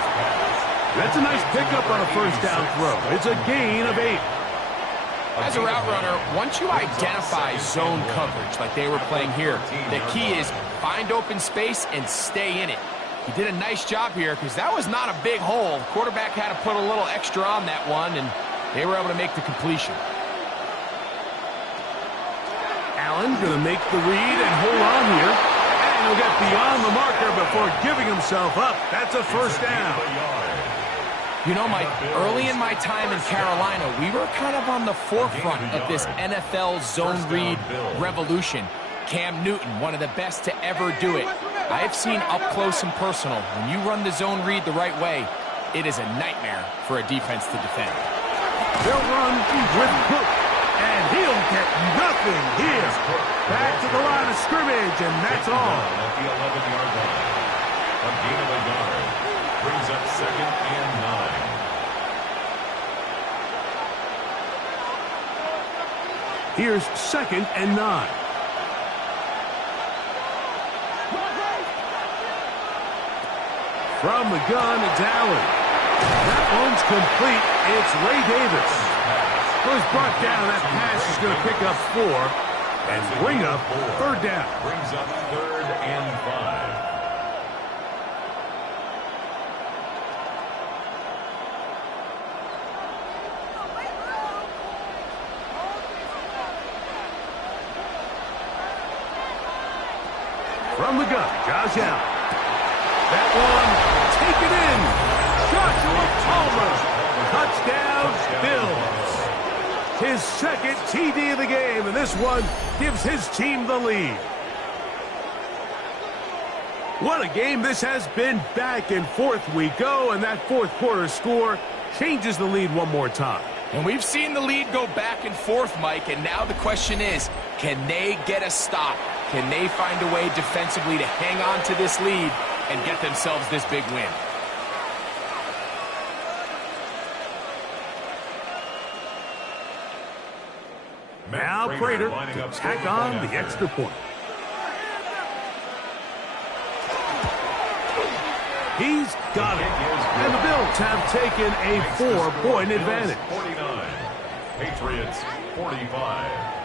That's a nice pickup on a first down throw. It's a gain of 8. As a route runner, once you identify zone coverage like they were playing here, the key is find open space and stay in it. He did a nice job here because that was not a big hole. Quarterback had to put a little extra on that one, and they were able to make the completion. Allen going to make the read and hold on here. And he'll get beyond the marker before giving himself up. That's a first down. You know, Mike, early in my time in Carolina, we were kind of on the forefront of this NFL zone read revolution. Cam Newton, one of the best to ever do it. I have seen up close and personal, when you run the zone read the right way, it is a nightmare for a defense to defend. They'll run with Cook, and he'll get nothing here. Back to the line of scrimmage, and that's all. At the 11-yard line. A gain of a yard. Brings up 2nd and 9. Here's 2nd and 9. From the gun, it's Allen. That one's complete. It's Ray Davis. Was brought down. That pass is going to pick up 4 and bring up 3rd down. Brings up 3rd and 5. From the gun, Josh Allen. That one, taken in. Joshua Palmer. Touchdown, Bills. His 2nd TD of the game, and this one gives his team the lead. What a game this has been. Back and forth we go, and that 4th quarter score changes the lead one more time. And we've seen the lead go back and forth, Mike, and now the question is, can they get a stop? Can they find a way defensively to hang on to this lead and get themselves this big win? Now Prater to tack on the extra point. He's got it. And the Bills have taken a 4-point advantage. 49. Patriots 45.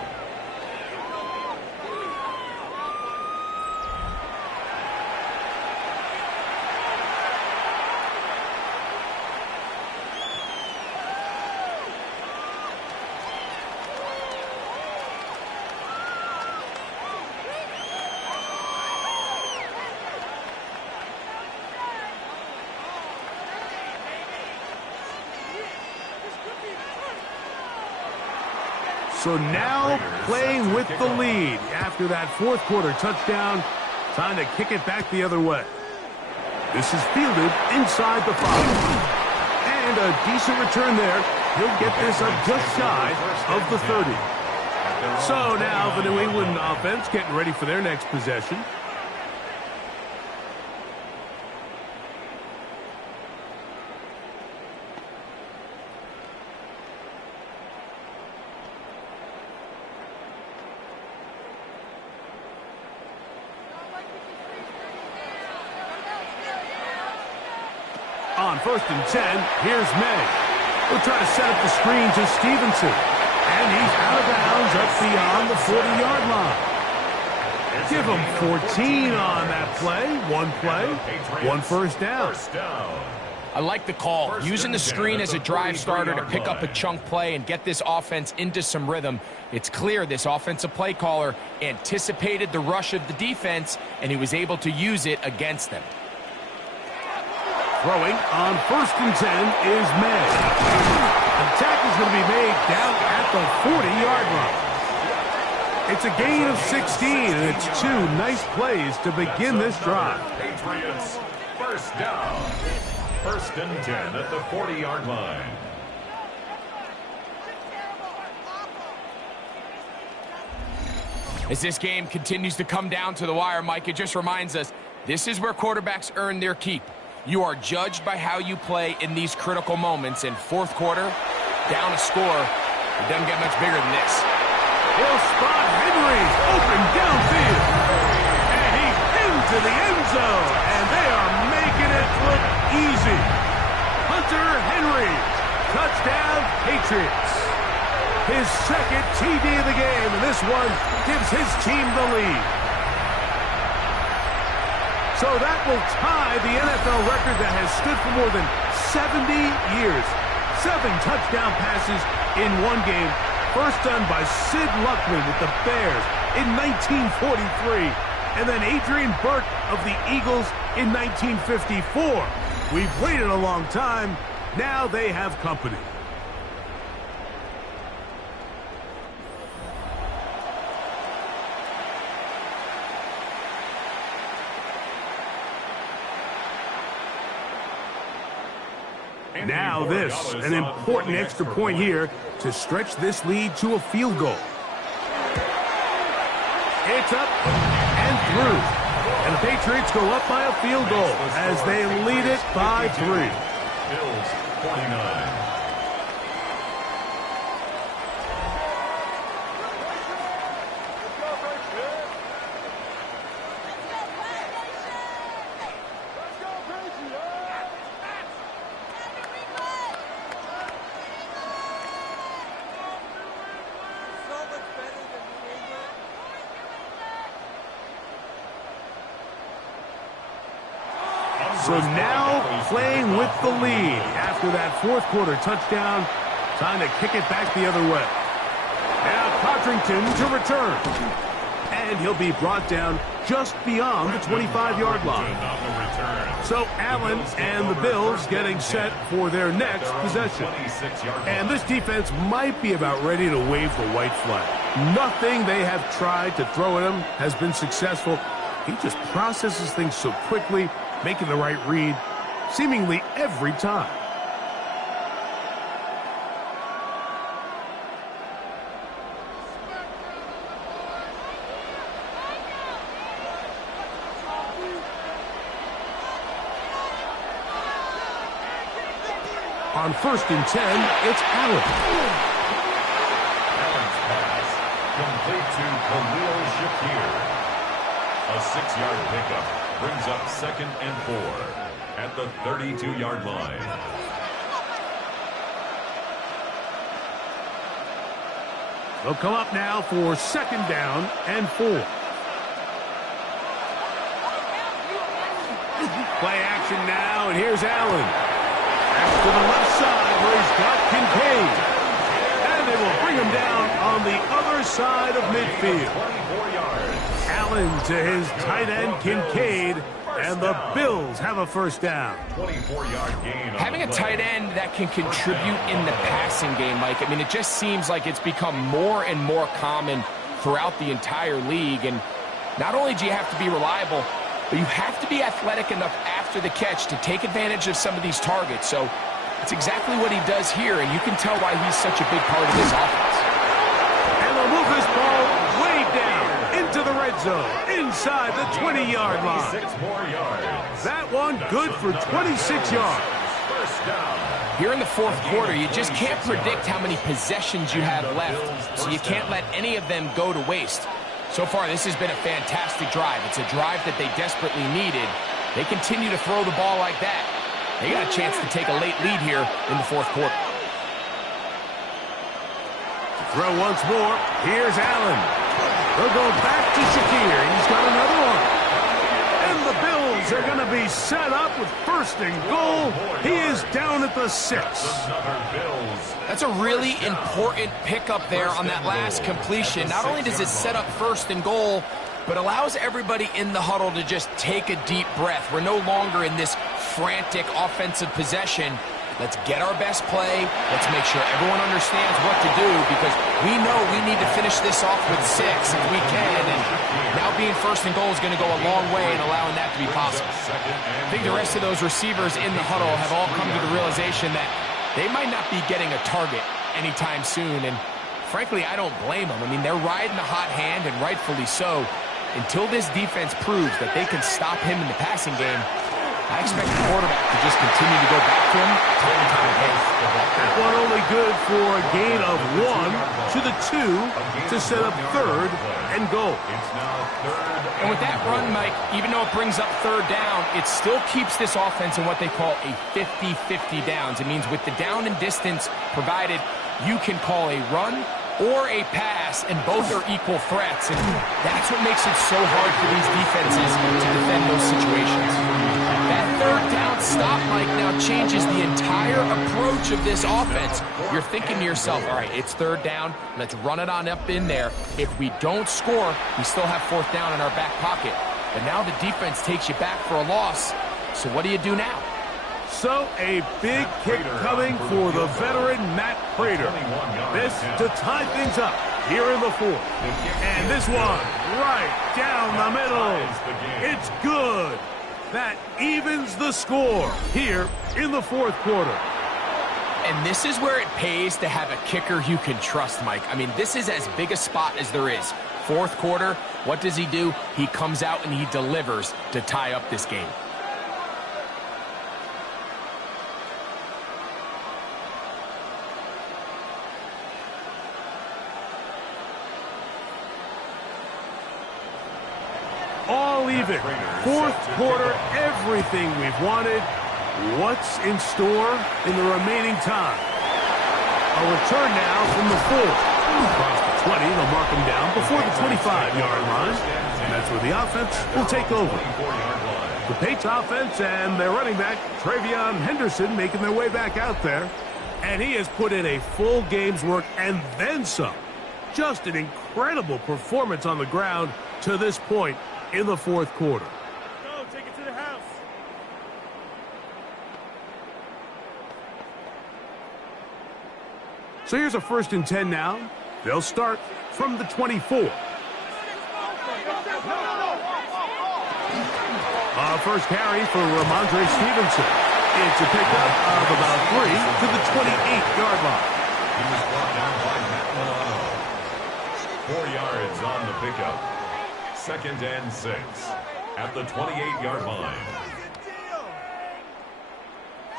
So now playing with the lead after that 4th quarter touchdown. Time to kick it back the other way. This is fielded inside the 5. And a decent return there. He'll get this up just shy of the 30. So now the New England offense getting ready for their next possession. on 1st and 10, here's May. He'll try to set up the screen to Stevenson. And he's out of bounds up beyond the 40-yard line. Give him 14 on that play. One first down. I like the call. Using the screen as a drive starter to pick up a chunk play and get this offense into some rhythm. It's clear this offensive play caller anticipated the rush of the defense, and he was able to use it against them. Throwing on 1st and 10 is May. The tackle is going to be made down at the 40-yard line. It's a gain of 16, and it's 2 nice plays to begin this drive. Patriots, first down. 1st and 10 at the 40-yard line. As this game continues to come down to the wire, Mike, it just reminds us this is where quarterbacks earn their keep. You are judged by how you play in these critical moments. In 4th quarter, down a score, it doesn't get much bigger than this. He'll spot Henry open downfield. And he's into the end zone. And they are making it look easy. Hunter Henry, touchdown Patriots. His 2nd TD of the game, and this one gives his team the lead. So that will tie the NFL record that has stood for more than 70 years. 7 touchdown passes in one game. First done by Sid Luckman with the Bears in 1943. And then Adrian Burke of the Eagles in 1954. We've waited a long time. Now they have company. Now this, an important extra point here to stretch this lead to a field goal. It's up and through. And the Patriots go up by a field goal as they lead it by 3. Bills 49. So now playing with the lead after that 4th quarter touchdown. Time to kick it back the other way. Now Codrington to return. And he'll be brought down just beyond the 25-yard line. So Allen and the Bills getting set for their next possession. And this defense might be about ready to wave the white flag. Nothing they have tried to throw at him has been successful. He just processes things so quickly, making the right read seemingly every time. On 1st and 10, it's Allen. Allen's pass complete to Khalil Shakir. A 6-yard pickup brings up 2nd and 4 at the 32-yard line. They'll come up now for 2nd down and 4. Play action now, and here's Allen. Back to the left side where he's got Kincaid. And they will bring him down on the other side of midfield. 24 yards. Allen to his tight end Kincaid, and the Bills have a 1st down. 24-yard gain. Having a tight end that can contribute in the passing game, Mike, I mean, it just seems like it's become more and more common throughout the entire league. And not only do you have to be reliable, but you have to be athletic enough after the catch to take advantage of some of these targets. So it's exactly what he does here, and you can tell why he's such a big part of this offense. And they'll move this ball way down into the red zone, inside the 20-yard line. 6 more yards. That one good for 26 yards. First down. Here in the 4th quarter, you just can't predict how many possessions you have left, so you can't let any of them go to waste. So far, this has been a fantastic drive. It's a drive that they desperately needed. They continue to throw the ball like that. They got a chance to take a late lead here in the fourth quarter. Throw once more. Here's Allen. They'll go back to Shakir. He's got another one. And the Bills are going to be set up with first and goal. He is down at the 6. That's a really important pickup there on that last completion. Not only does it set up first and goal, but allows everybody in the huddle to just take a deep breath. We're no longer in this frantic offensive possession. Let's get our best play. Let's make sure everyone understands what to do, because we know we need to finish this off with 6 if we can. And now being first and goal is going to go a long way in allowing that to be possible. I think the rest of those receivers in the huddle have all come to the realization that they might not be getting a target anytime soon. And frankly, I don't blame them. I mean, they're riding a hot hand, and rightfully so. Until this defense proves that they can stop him in the passing game, I expect the quarterback to just continue to go back to him time and time again. That one only good for a gain of 1 to the 2 to set up third and goal. And with that run, Mike, even though it brings up third down, it still keeps this offense in what they call a 50-50 downs. It means with the down and distance provided, you can call a run or a pass, and both are equal threats. And that's what makes it so hard for these defenses to defend those situations. That third down stop, Mike, now changes the entire approach of this offense. You're thinking to yourself, all right, it's third down. Let's run it on up in there. If we don't score, we still have fourth down in our back pocket. But now the defense takes you back for a loss. So what do you do now? So a big kick coming for the veteran Matt Prater. This to tie things up here in the fourth. And this one right down the middle. It's good. That evens the score here in the fourth quarter. And this is where it pays to have a kicker you can trust, Mike. I mean, this is as big a spot as there is. Fourth quarter, what does he do? He comes out and he delivers to tie up this game. All even. Fourth quarter, everything we've wanted. What's in store in the remaining time? A return now from the 4. Across the 20, they'll mark him down before the 25-yard line. And that's where the offense will take over. The Patriots offense and their running back, Travion Henderson, making their way back out there. And he has put in a full game's work and then some. Just an incredible performance on the ground to this point in the fourth quarter. Go, take it to the house. So here's a 1st and 10 now. They'll start from the 24. First carry for Ramondre Stevenson. It's a pickup of about 3 to the 28-yard line. He was brought down by Matt Milano. 4 yards on the pickup. 2nd and 6 at the 28-yard line.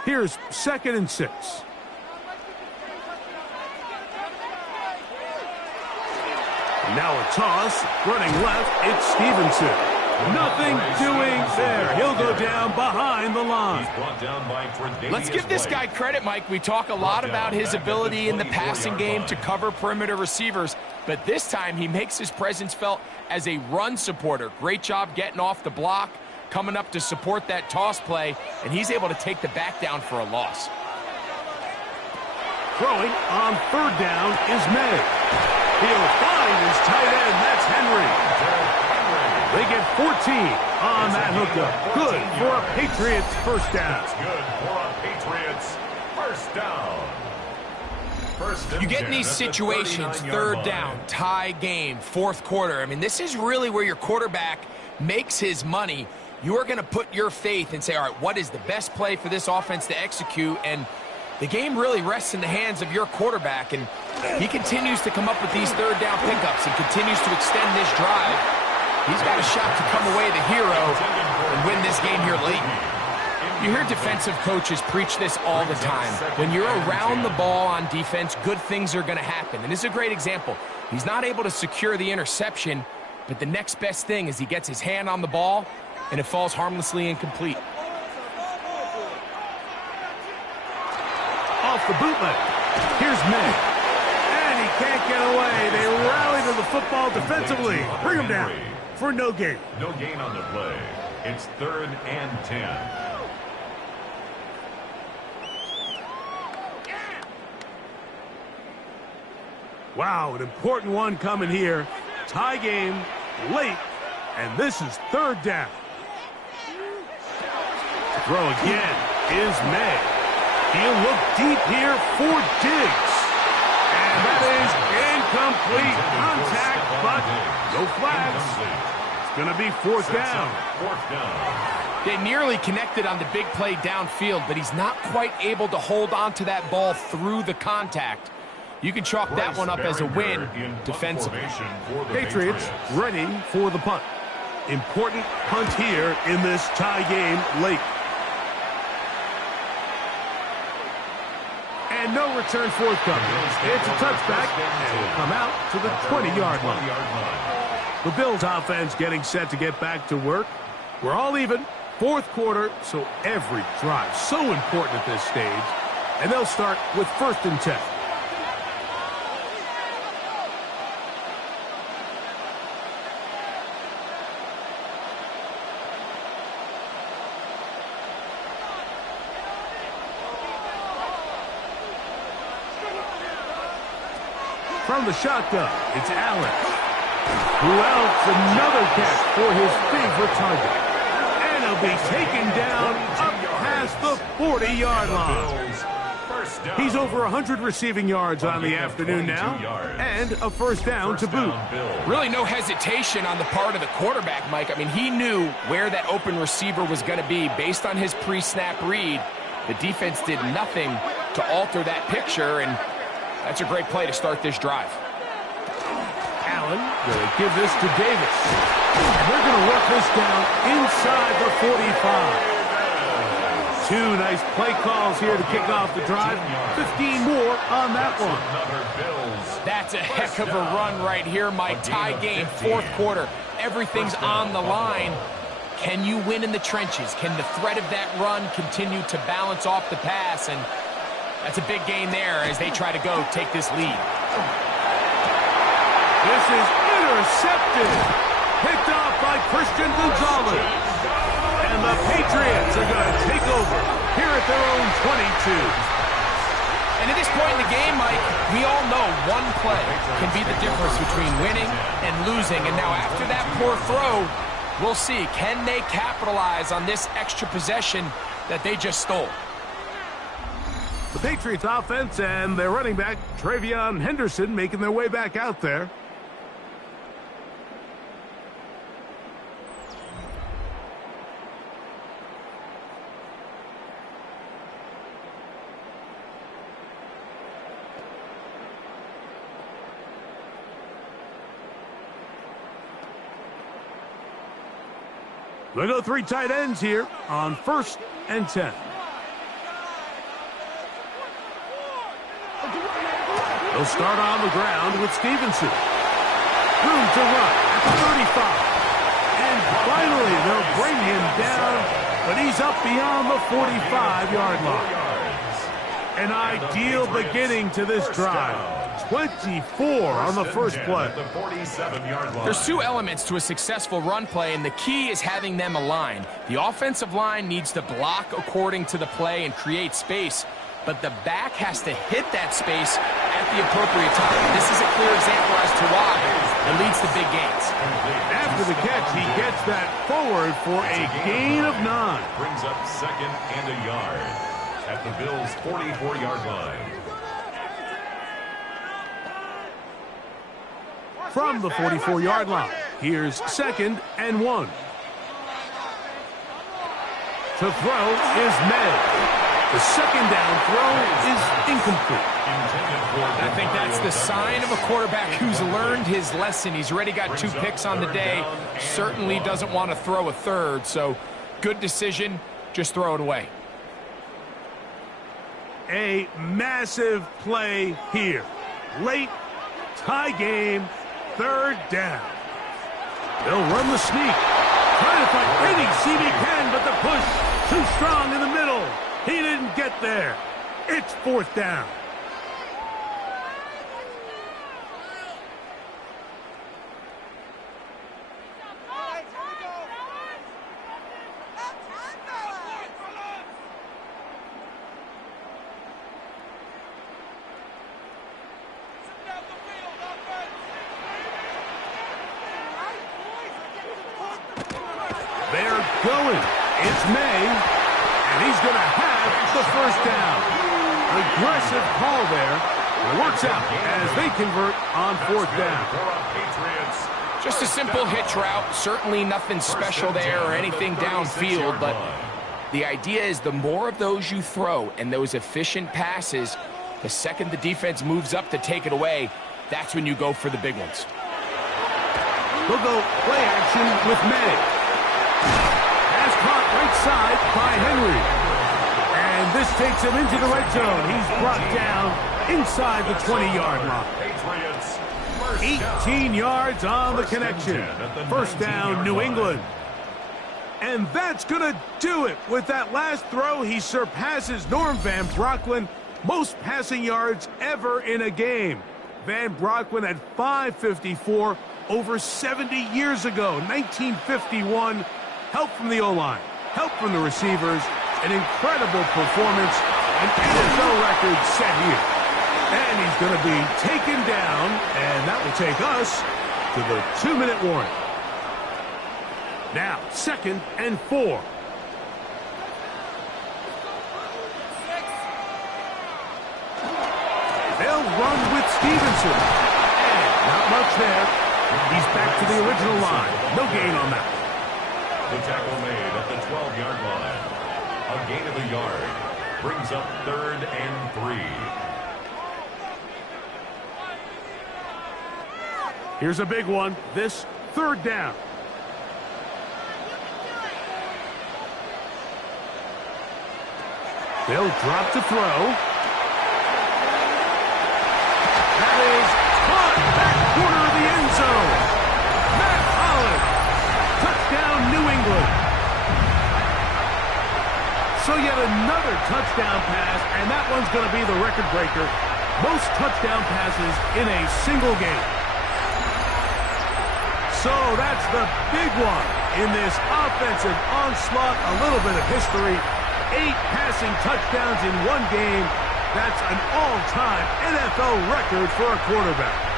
Here's 2nd and 6. Now a toss, running left, it's Stevenson. Nothing doing there. He'll go down behind the line. Let's give this guy credit, Mike. We talk a lot about his ability in the passing game to cover perimeter receivers, but this time he makes his presence felt as a run supporter. Great job getting off the block, coming up to support that toss play, and he's able to take the back down for a loss. Throwing on 3rd down is May. He'll find his tight end. That's Henry. They get 14 on that hookup. Good for a Patriots first down. Good for a Patriots first down. You get in these situations, 3rd down, tie game, 4th quarter. I mean, this is really where your quarterback makes his money. You are going to put your faith and say, all right, what is the best play for this offense to execute? And the game really rests in the hands of your quarterback, and he continues to come up with these 3rd down pickups and continues to extend this drive. He's got a shot to come away the hero and win this game here late. You hear defensive coaches preach this all the time. When you're around the ball on defense, good things are going to happen. And this is a great example. He's not able to secure the interception, but the next best thing is he gets his hand on the ball, and it falls harmlessly incomplete. the bootleg. Here's May. And he can't get away. They rally to the football defensively. Bring him down for no gain. No gain on the play. It's 3rd and 10. Wow, an important one coming here. Tie game, late, and this is 3rd down. Throw again is May. He'll look deep here for Diggs. And that is incomplete contact, but no flags. It's going to be 4th down. 4th down. They nearly connected on the big play downfield, but he's not quite able to hold on to that ball through the contact. You can chalk that one up as a win defensively. Patriots ready for the punt. Important punt here in this tie game late. And no return forthcoming. It's a touchback, and will come out to the 20-yard line. The Bills offense getting set to get back to work. We're all even. 4th quarter, so every drive so important at this stage. And they'll start with 1st and 10. From the shotgun, it's Allen. Who else? Another catch for his favorite target. And he'll be taken down up past the 40-yard line. He's over 100 receiving yards on the afternoon now, and a 1st down to boot. Really no hesitation on the part of the quarterback, Mike. I mean, he knew where that open receiver was going to be based on his pre-snap read. The defense did nothing to alter that picture, and that's a great play to start this drive. Allen going to give this to Davis. And they're going to work this down inside the 45. 2 nice play calls here to kick off the drive. 15 more on that one. That's a heck of a run right here, Mike. Tie game, 4th quarter. Everything's on the line. Can you win in the trenches? Can the threat of that run continue to balance off the pass? And that's a big gain there as they try to go take this lead. This is intercepted. Picked off by Christian Gonzalez. And the Patriots are going to take over here at their own 22. And at this point in the game, Mike, we all know one play can be the difference between winning and losing. And now after that poor throw, we'll see. Can they capitalize on this extra possession that they just stole? The Patriots offense and their running back, Travion Henderson, making their way back out there. They'll go 3 tight ends here on 1st and 10. They'll start on the ground with Stevenson. Room to run at the 35. And finally, they'll bring him down, but he's up beyond the 45-yard line. An ideal beginning to this drive. 24 on the first play. There's 2 elements to a successful run play, and the key is having them aligned. The offensive line needs to block according to the play and create space, but the back has to hit that space at the appropriate time. This is a clear example as to why it leads to big gains. After the catch, he gets that forward for a gain of 9. Brings up 2nd and a yard at the Bills' 44-yard line. From the 44-yard line, here's 2nd and 1. To throw is May. The 2nd down throw is incomplete. I think that's the sign of a quarterback who's learned his lesson. He's already got 2 picks on the day. Certainly doesn't want to throw a 3rd, so good decision. Just throw it away. A massive play here. Late, tie game, 3rd down. They'll run the sneak. Trying to find any seam he can, but the push too strong in the middle. He didn't get there. It's fourth down. They're going. It's May, and he's going to have the first down. Aggressive call there. It works out as they convert on fourth down. Just a simple hitch route. Certainly nothing special there or anything downfield, but the idea is the more of those you throw and those efficient passes, the second the defense moves up to take it away, that's when you go for the big ones. We'll go play action with May. Pass caught right side by Henry. And this takes him into the red zone. He's brought down inside the 20-yard line. 18 yards on the connection. First down, New England. And that's going to do it. With that last throw, he surpasses Norm Van Brocklin. Most passing yards ever in a game. Van Brocklin at 554 over 70 years ago, 1951. Help from the O-line, help from the receivers, an incredible performance, an NFL record set here. And he's going to be taken down, and that will take us to the 2-minute warning. Now, 2nd and 4. They'll run with Stevenson. And not much there. He's back to the original line. No gain on that. The tackle made at the 12-yard line. A gain of a yard. Brings up 3rd and 3. Here's a big one. This 3rd down. They'll drop to throw. That is caught back corner of the end zone. Matt Holland. Touchdown, New England. So yet another touchdown pass, and that one's going to be the record breaker. Most touchdown passes in a single game. So that's the big one in this offensive onslaught. A little bit of history. 8 passing touchdowns in one game. That's an all-time NFL record for a quarterback.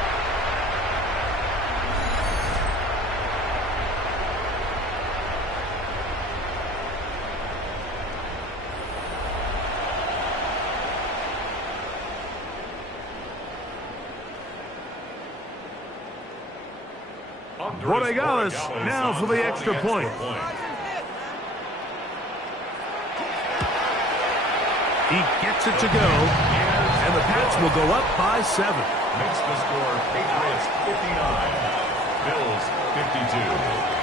Borregales now for the extra point. He gets it to go, and the Pats will go up by 7. Makes the score Patriots 59, Bills 52.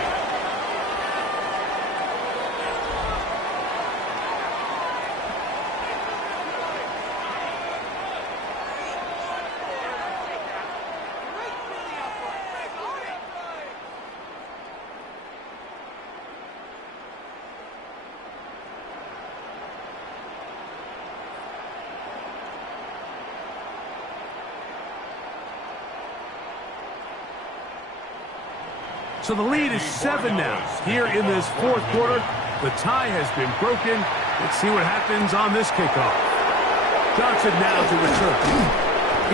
So the lead is 7 now. Here in this 4th quarter, the tie has been broken. Let's see what happens on this kickoff. Johnson now to return.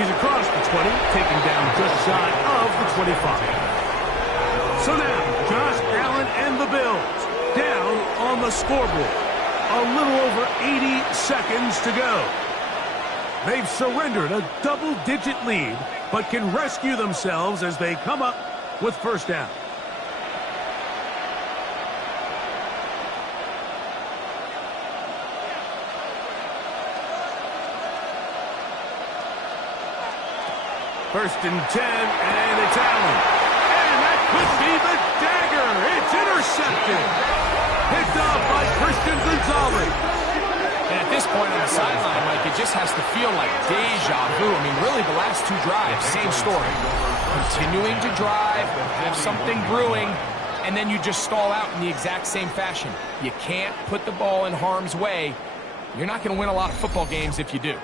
He's across the 20, taken down just shy of the 25. So now, Josh Allen and the Bills down on the scoreboard. A little over 80 seconds to go. They've surrendered a double-digit lead, but can rescue themselves as they come up with first down. First and 10, and it's Allen. And that could be the dagger. It's intercepted. Picked off by Christian Gonzalez. And at this point on the sideline, Mike, it just has to feel like deja vu. I mean, really, the last 2 drives, same story. Continuing to drive, have something brewing, and then you just stall out in the exact same fashion. You can't put the ball in harm's way You're not going to win a lot of football games if you do.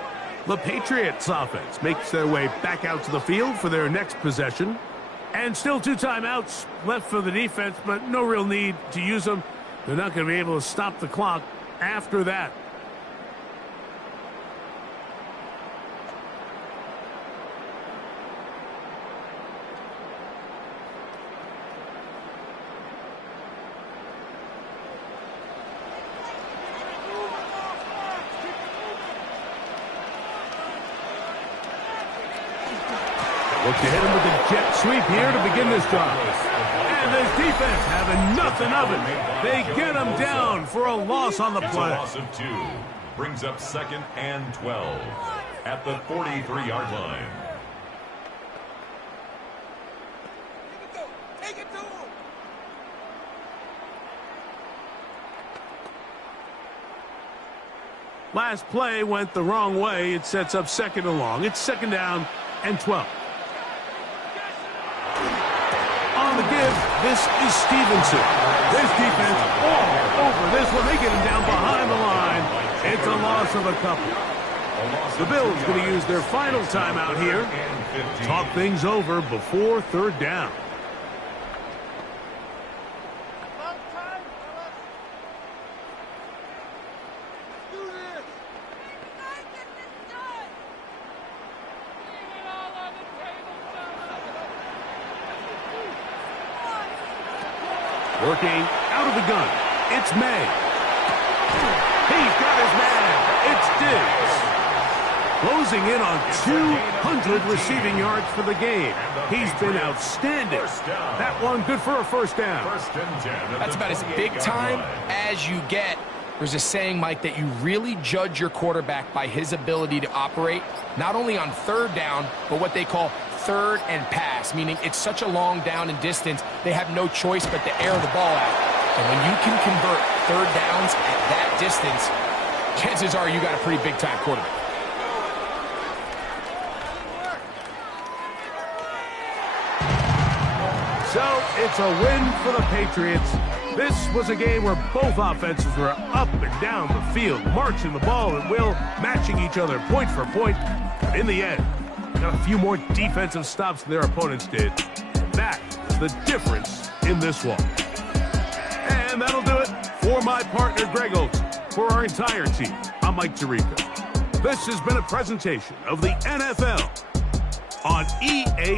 The Patriots offense makes their way back out to the field for their next possession. And still 2 timeouts left for the defense, but no real need to use them. They're not going to be able to stop the clock after that. Looks to hit him with a jet sweep here to begin this drive. And this defense having nothing of it. They get him down for a loss on the It's play. a loss of 2. Brings up 2nd and 12 at the 43-yard line. Last play went the wrong way. It sets up 2nd and long. It's 2nd down and 12. On the give, this is Stevenson. This defense all over this one. They get him down behind the line. It's a loss of a couple. The Bills going to use their final timeout here. Talk things over before 3rd down. Working out of the gun. It's May. He's got his man. It's Diggs. Closing in on 200 receiving yards for the game. He's been outstanding. That one good for a 1st down. That's about as big time as you get. There's a saying, Mike, that you really judge your quarterback by his ability to operate, not only on 3rd down, but what they call 3rd and pass, meaning it's such a long down and distance, they have no choice but to air the ball out. And when you can convert 3rd downs at that distance, chances are you got a pretty big-time quarterback. So it's a win for the Patriots. This was a game where both offenses were up and down the field, marching the ball at will, matching each other point for point. But in the end, got a few more defensive stops than their opponents did. That's the difference in this one. And that'll do it for my partner, Greg Olson. For our entire team, I'm Mike Tirico. This has been a presentation of the NFL on EA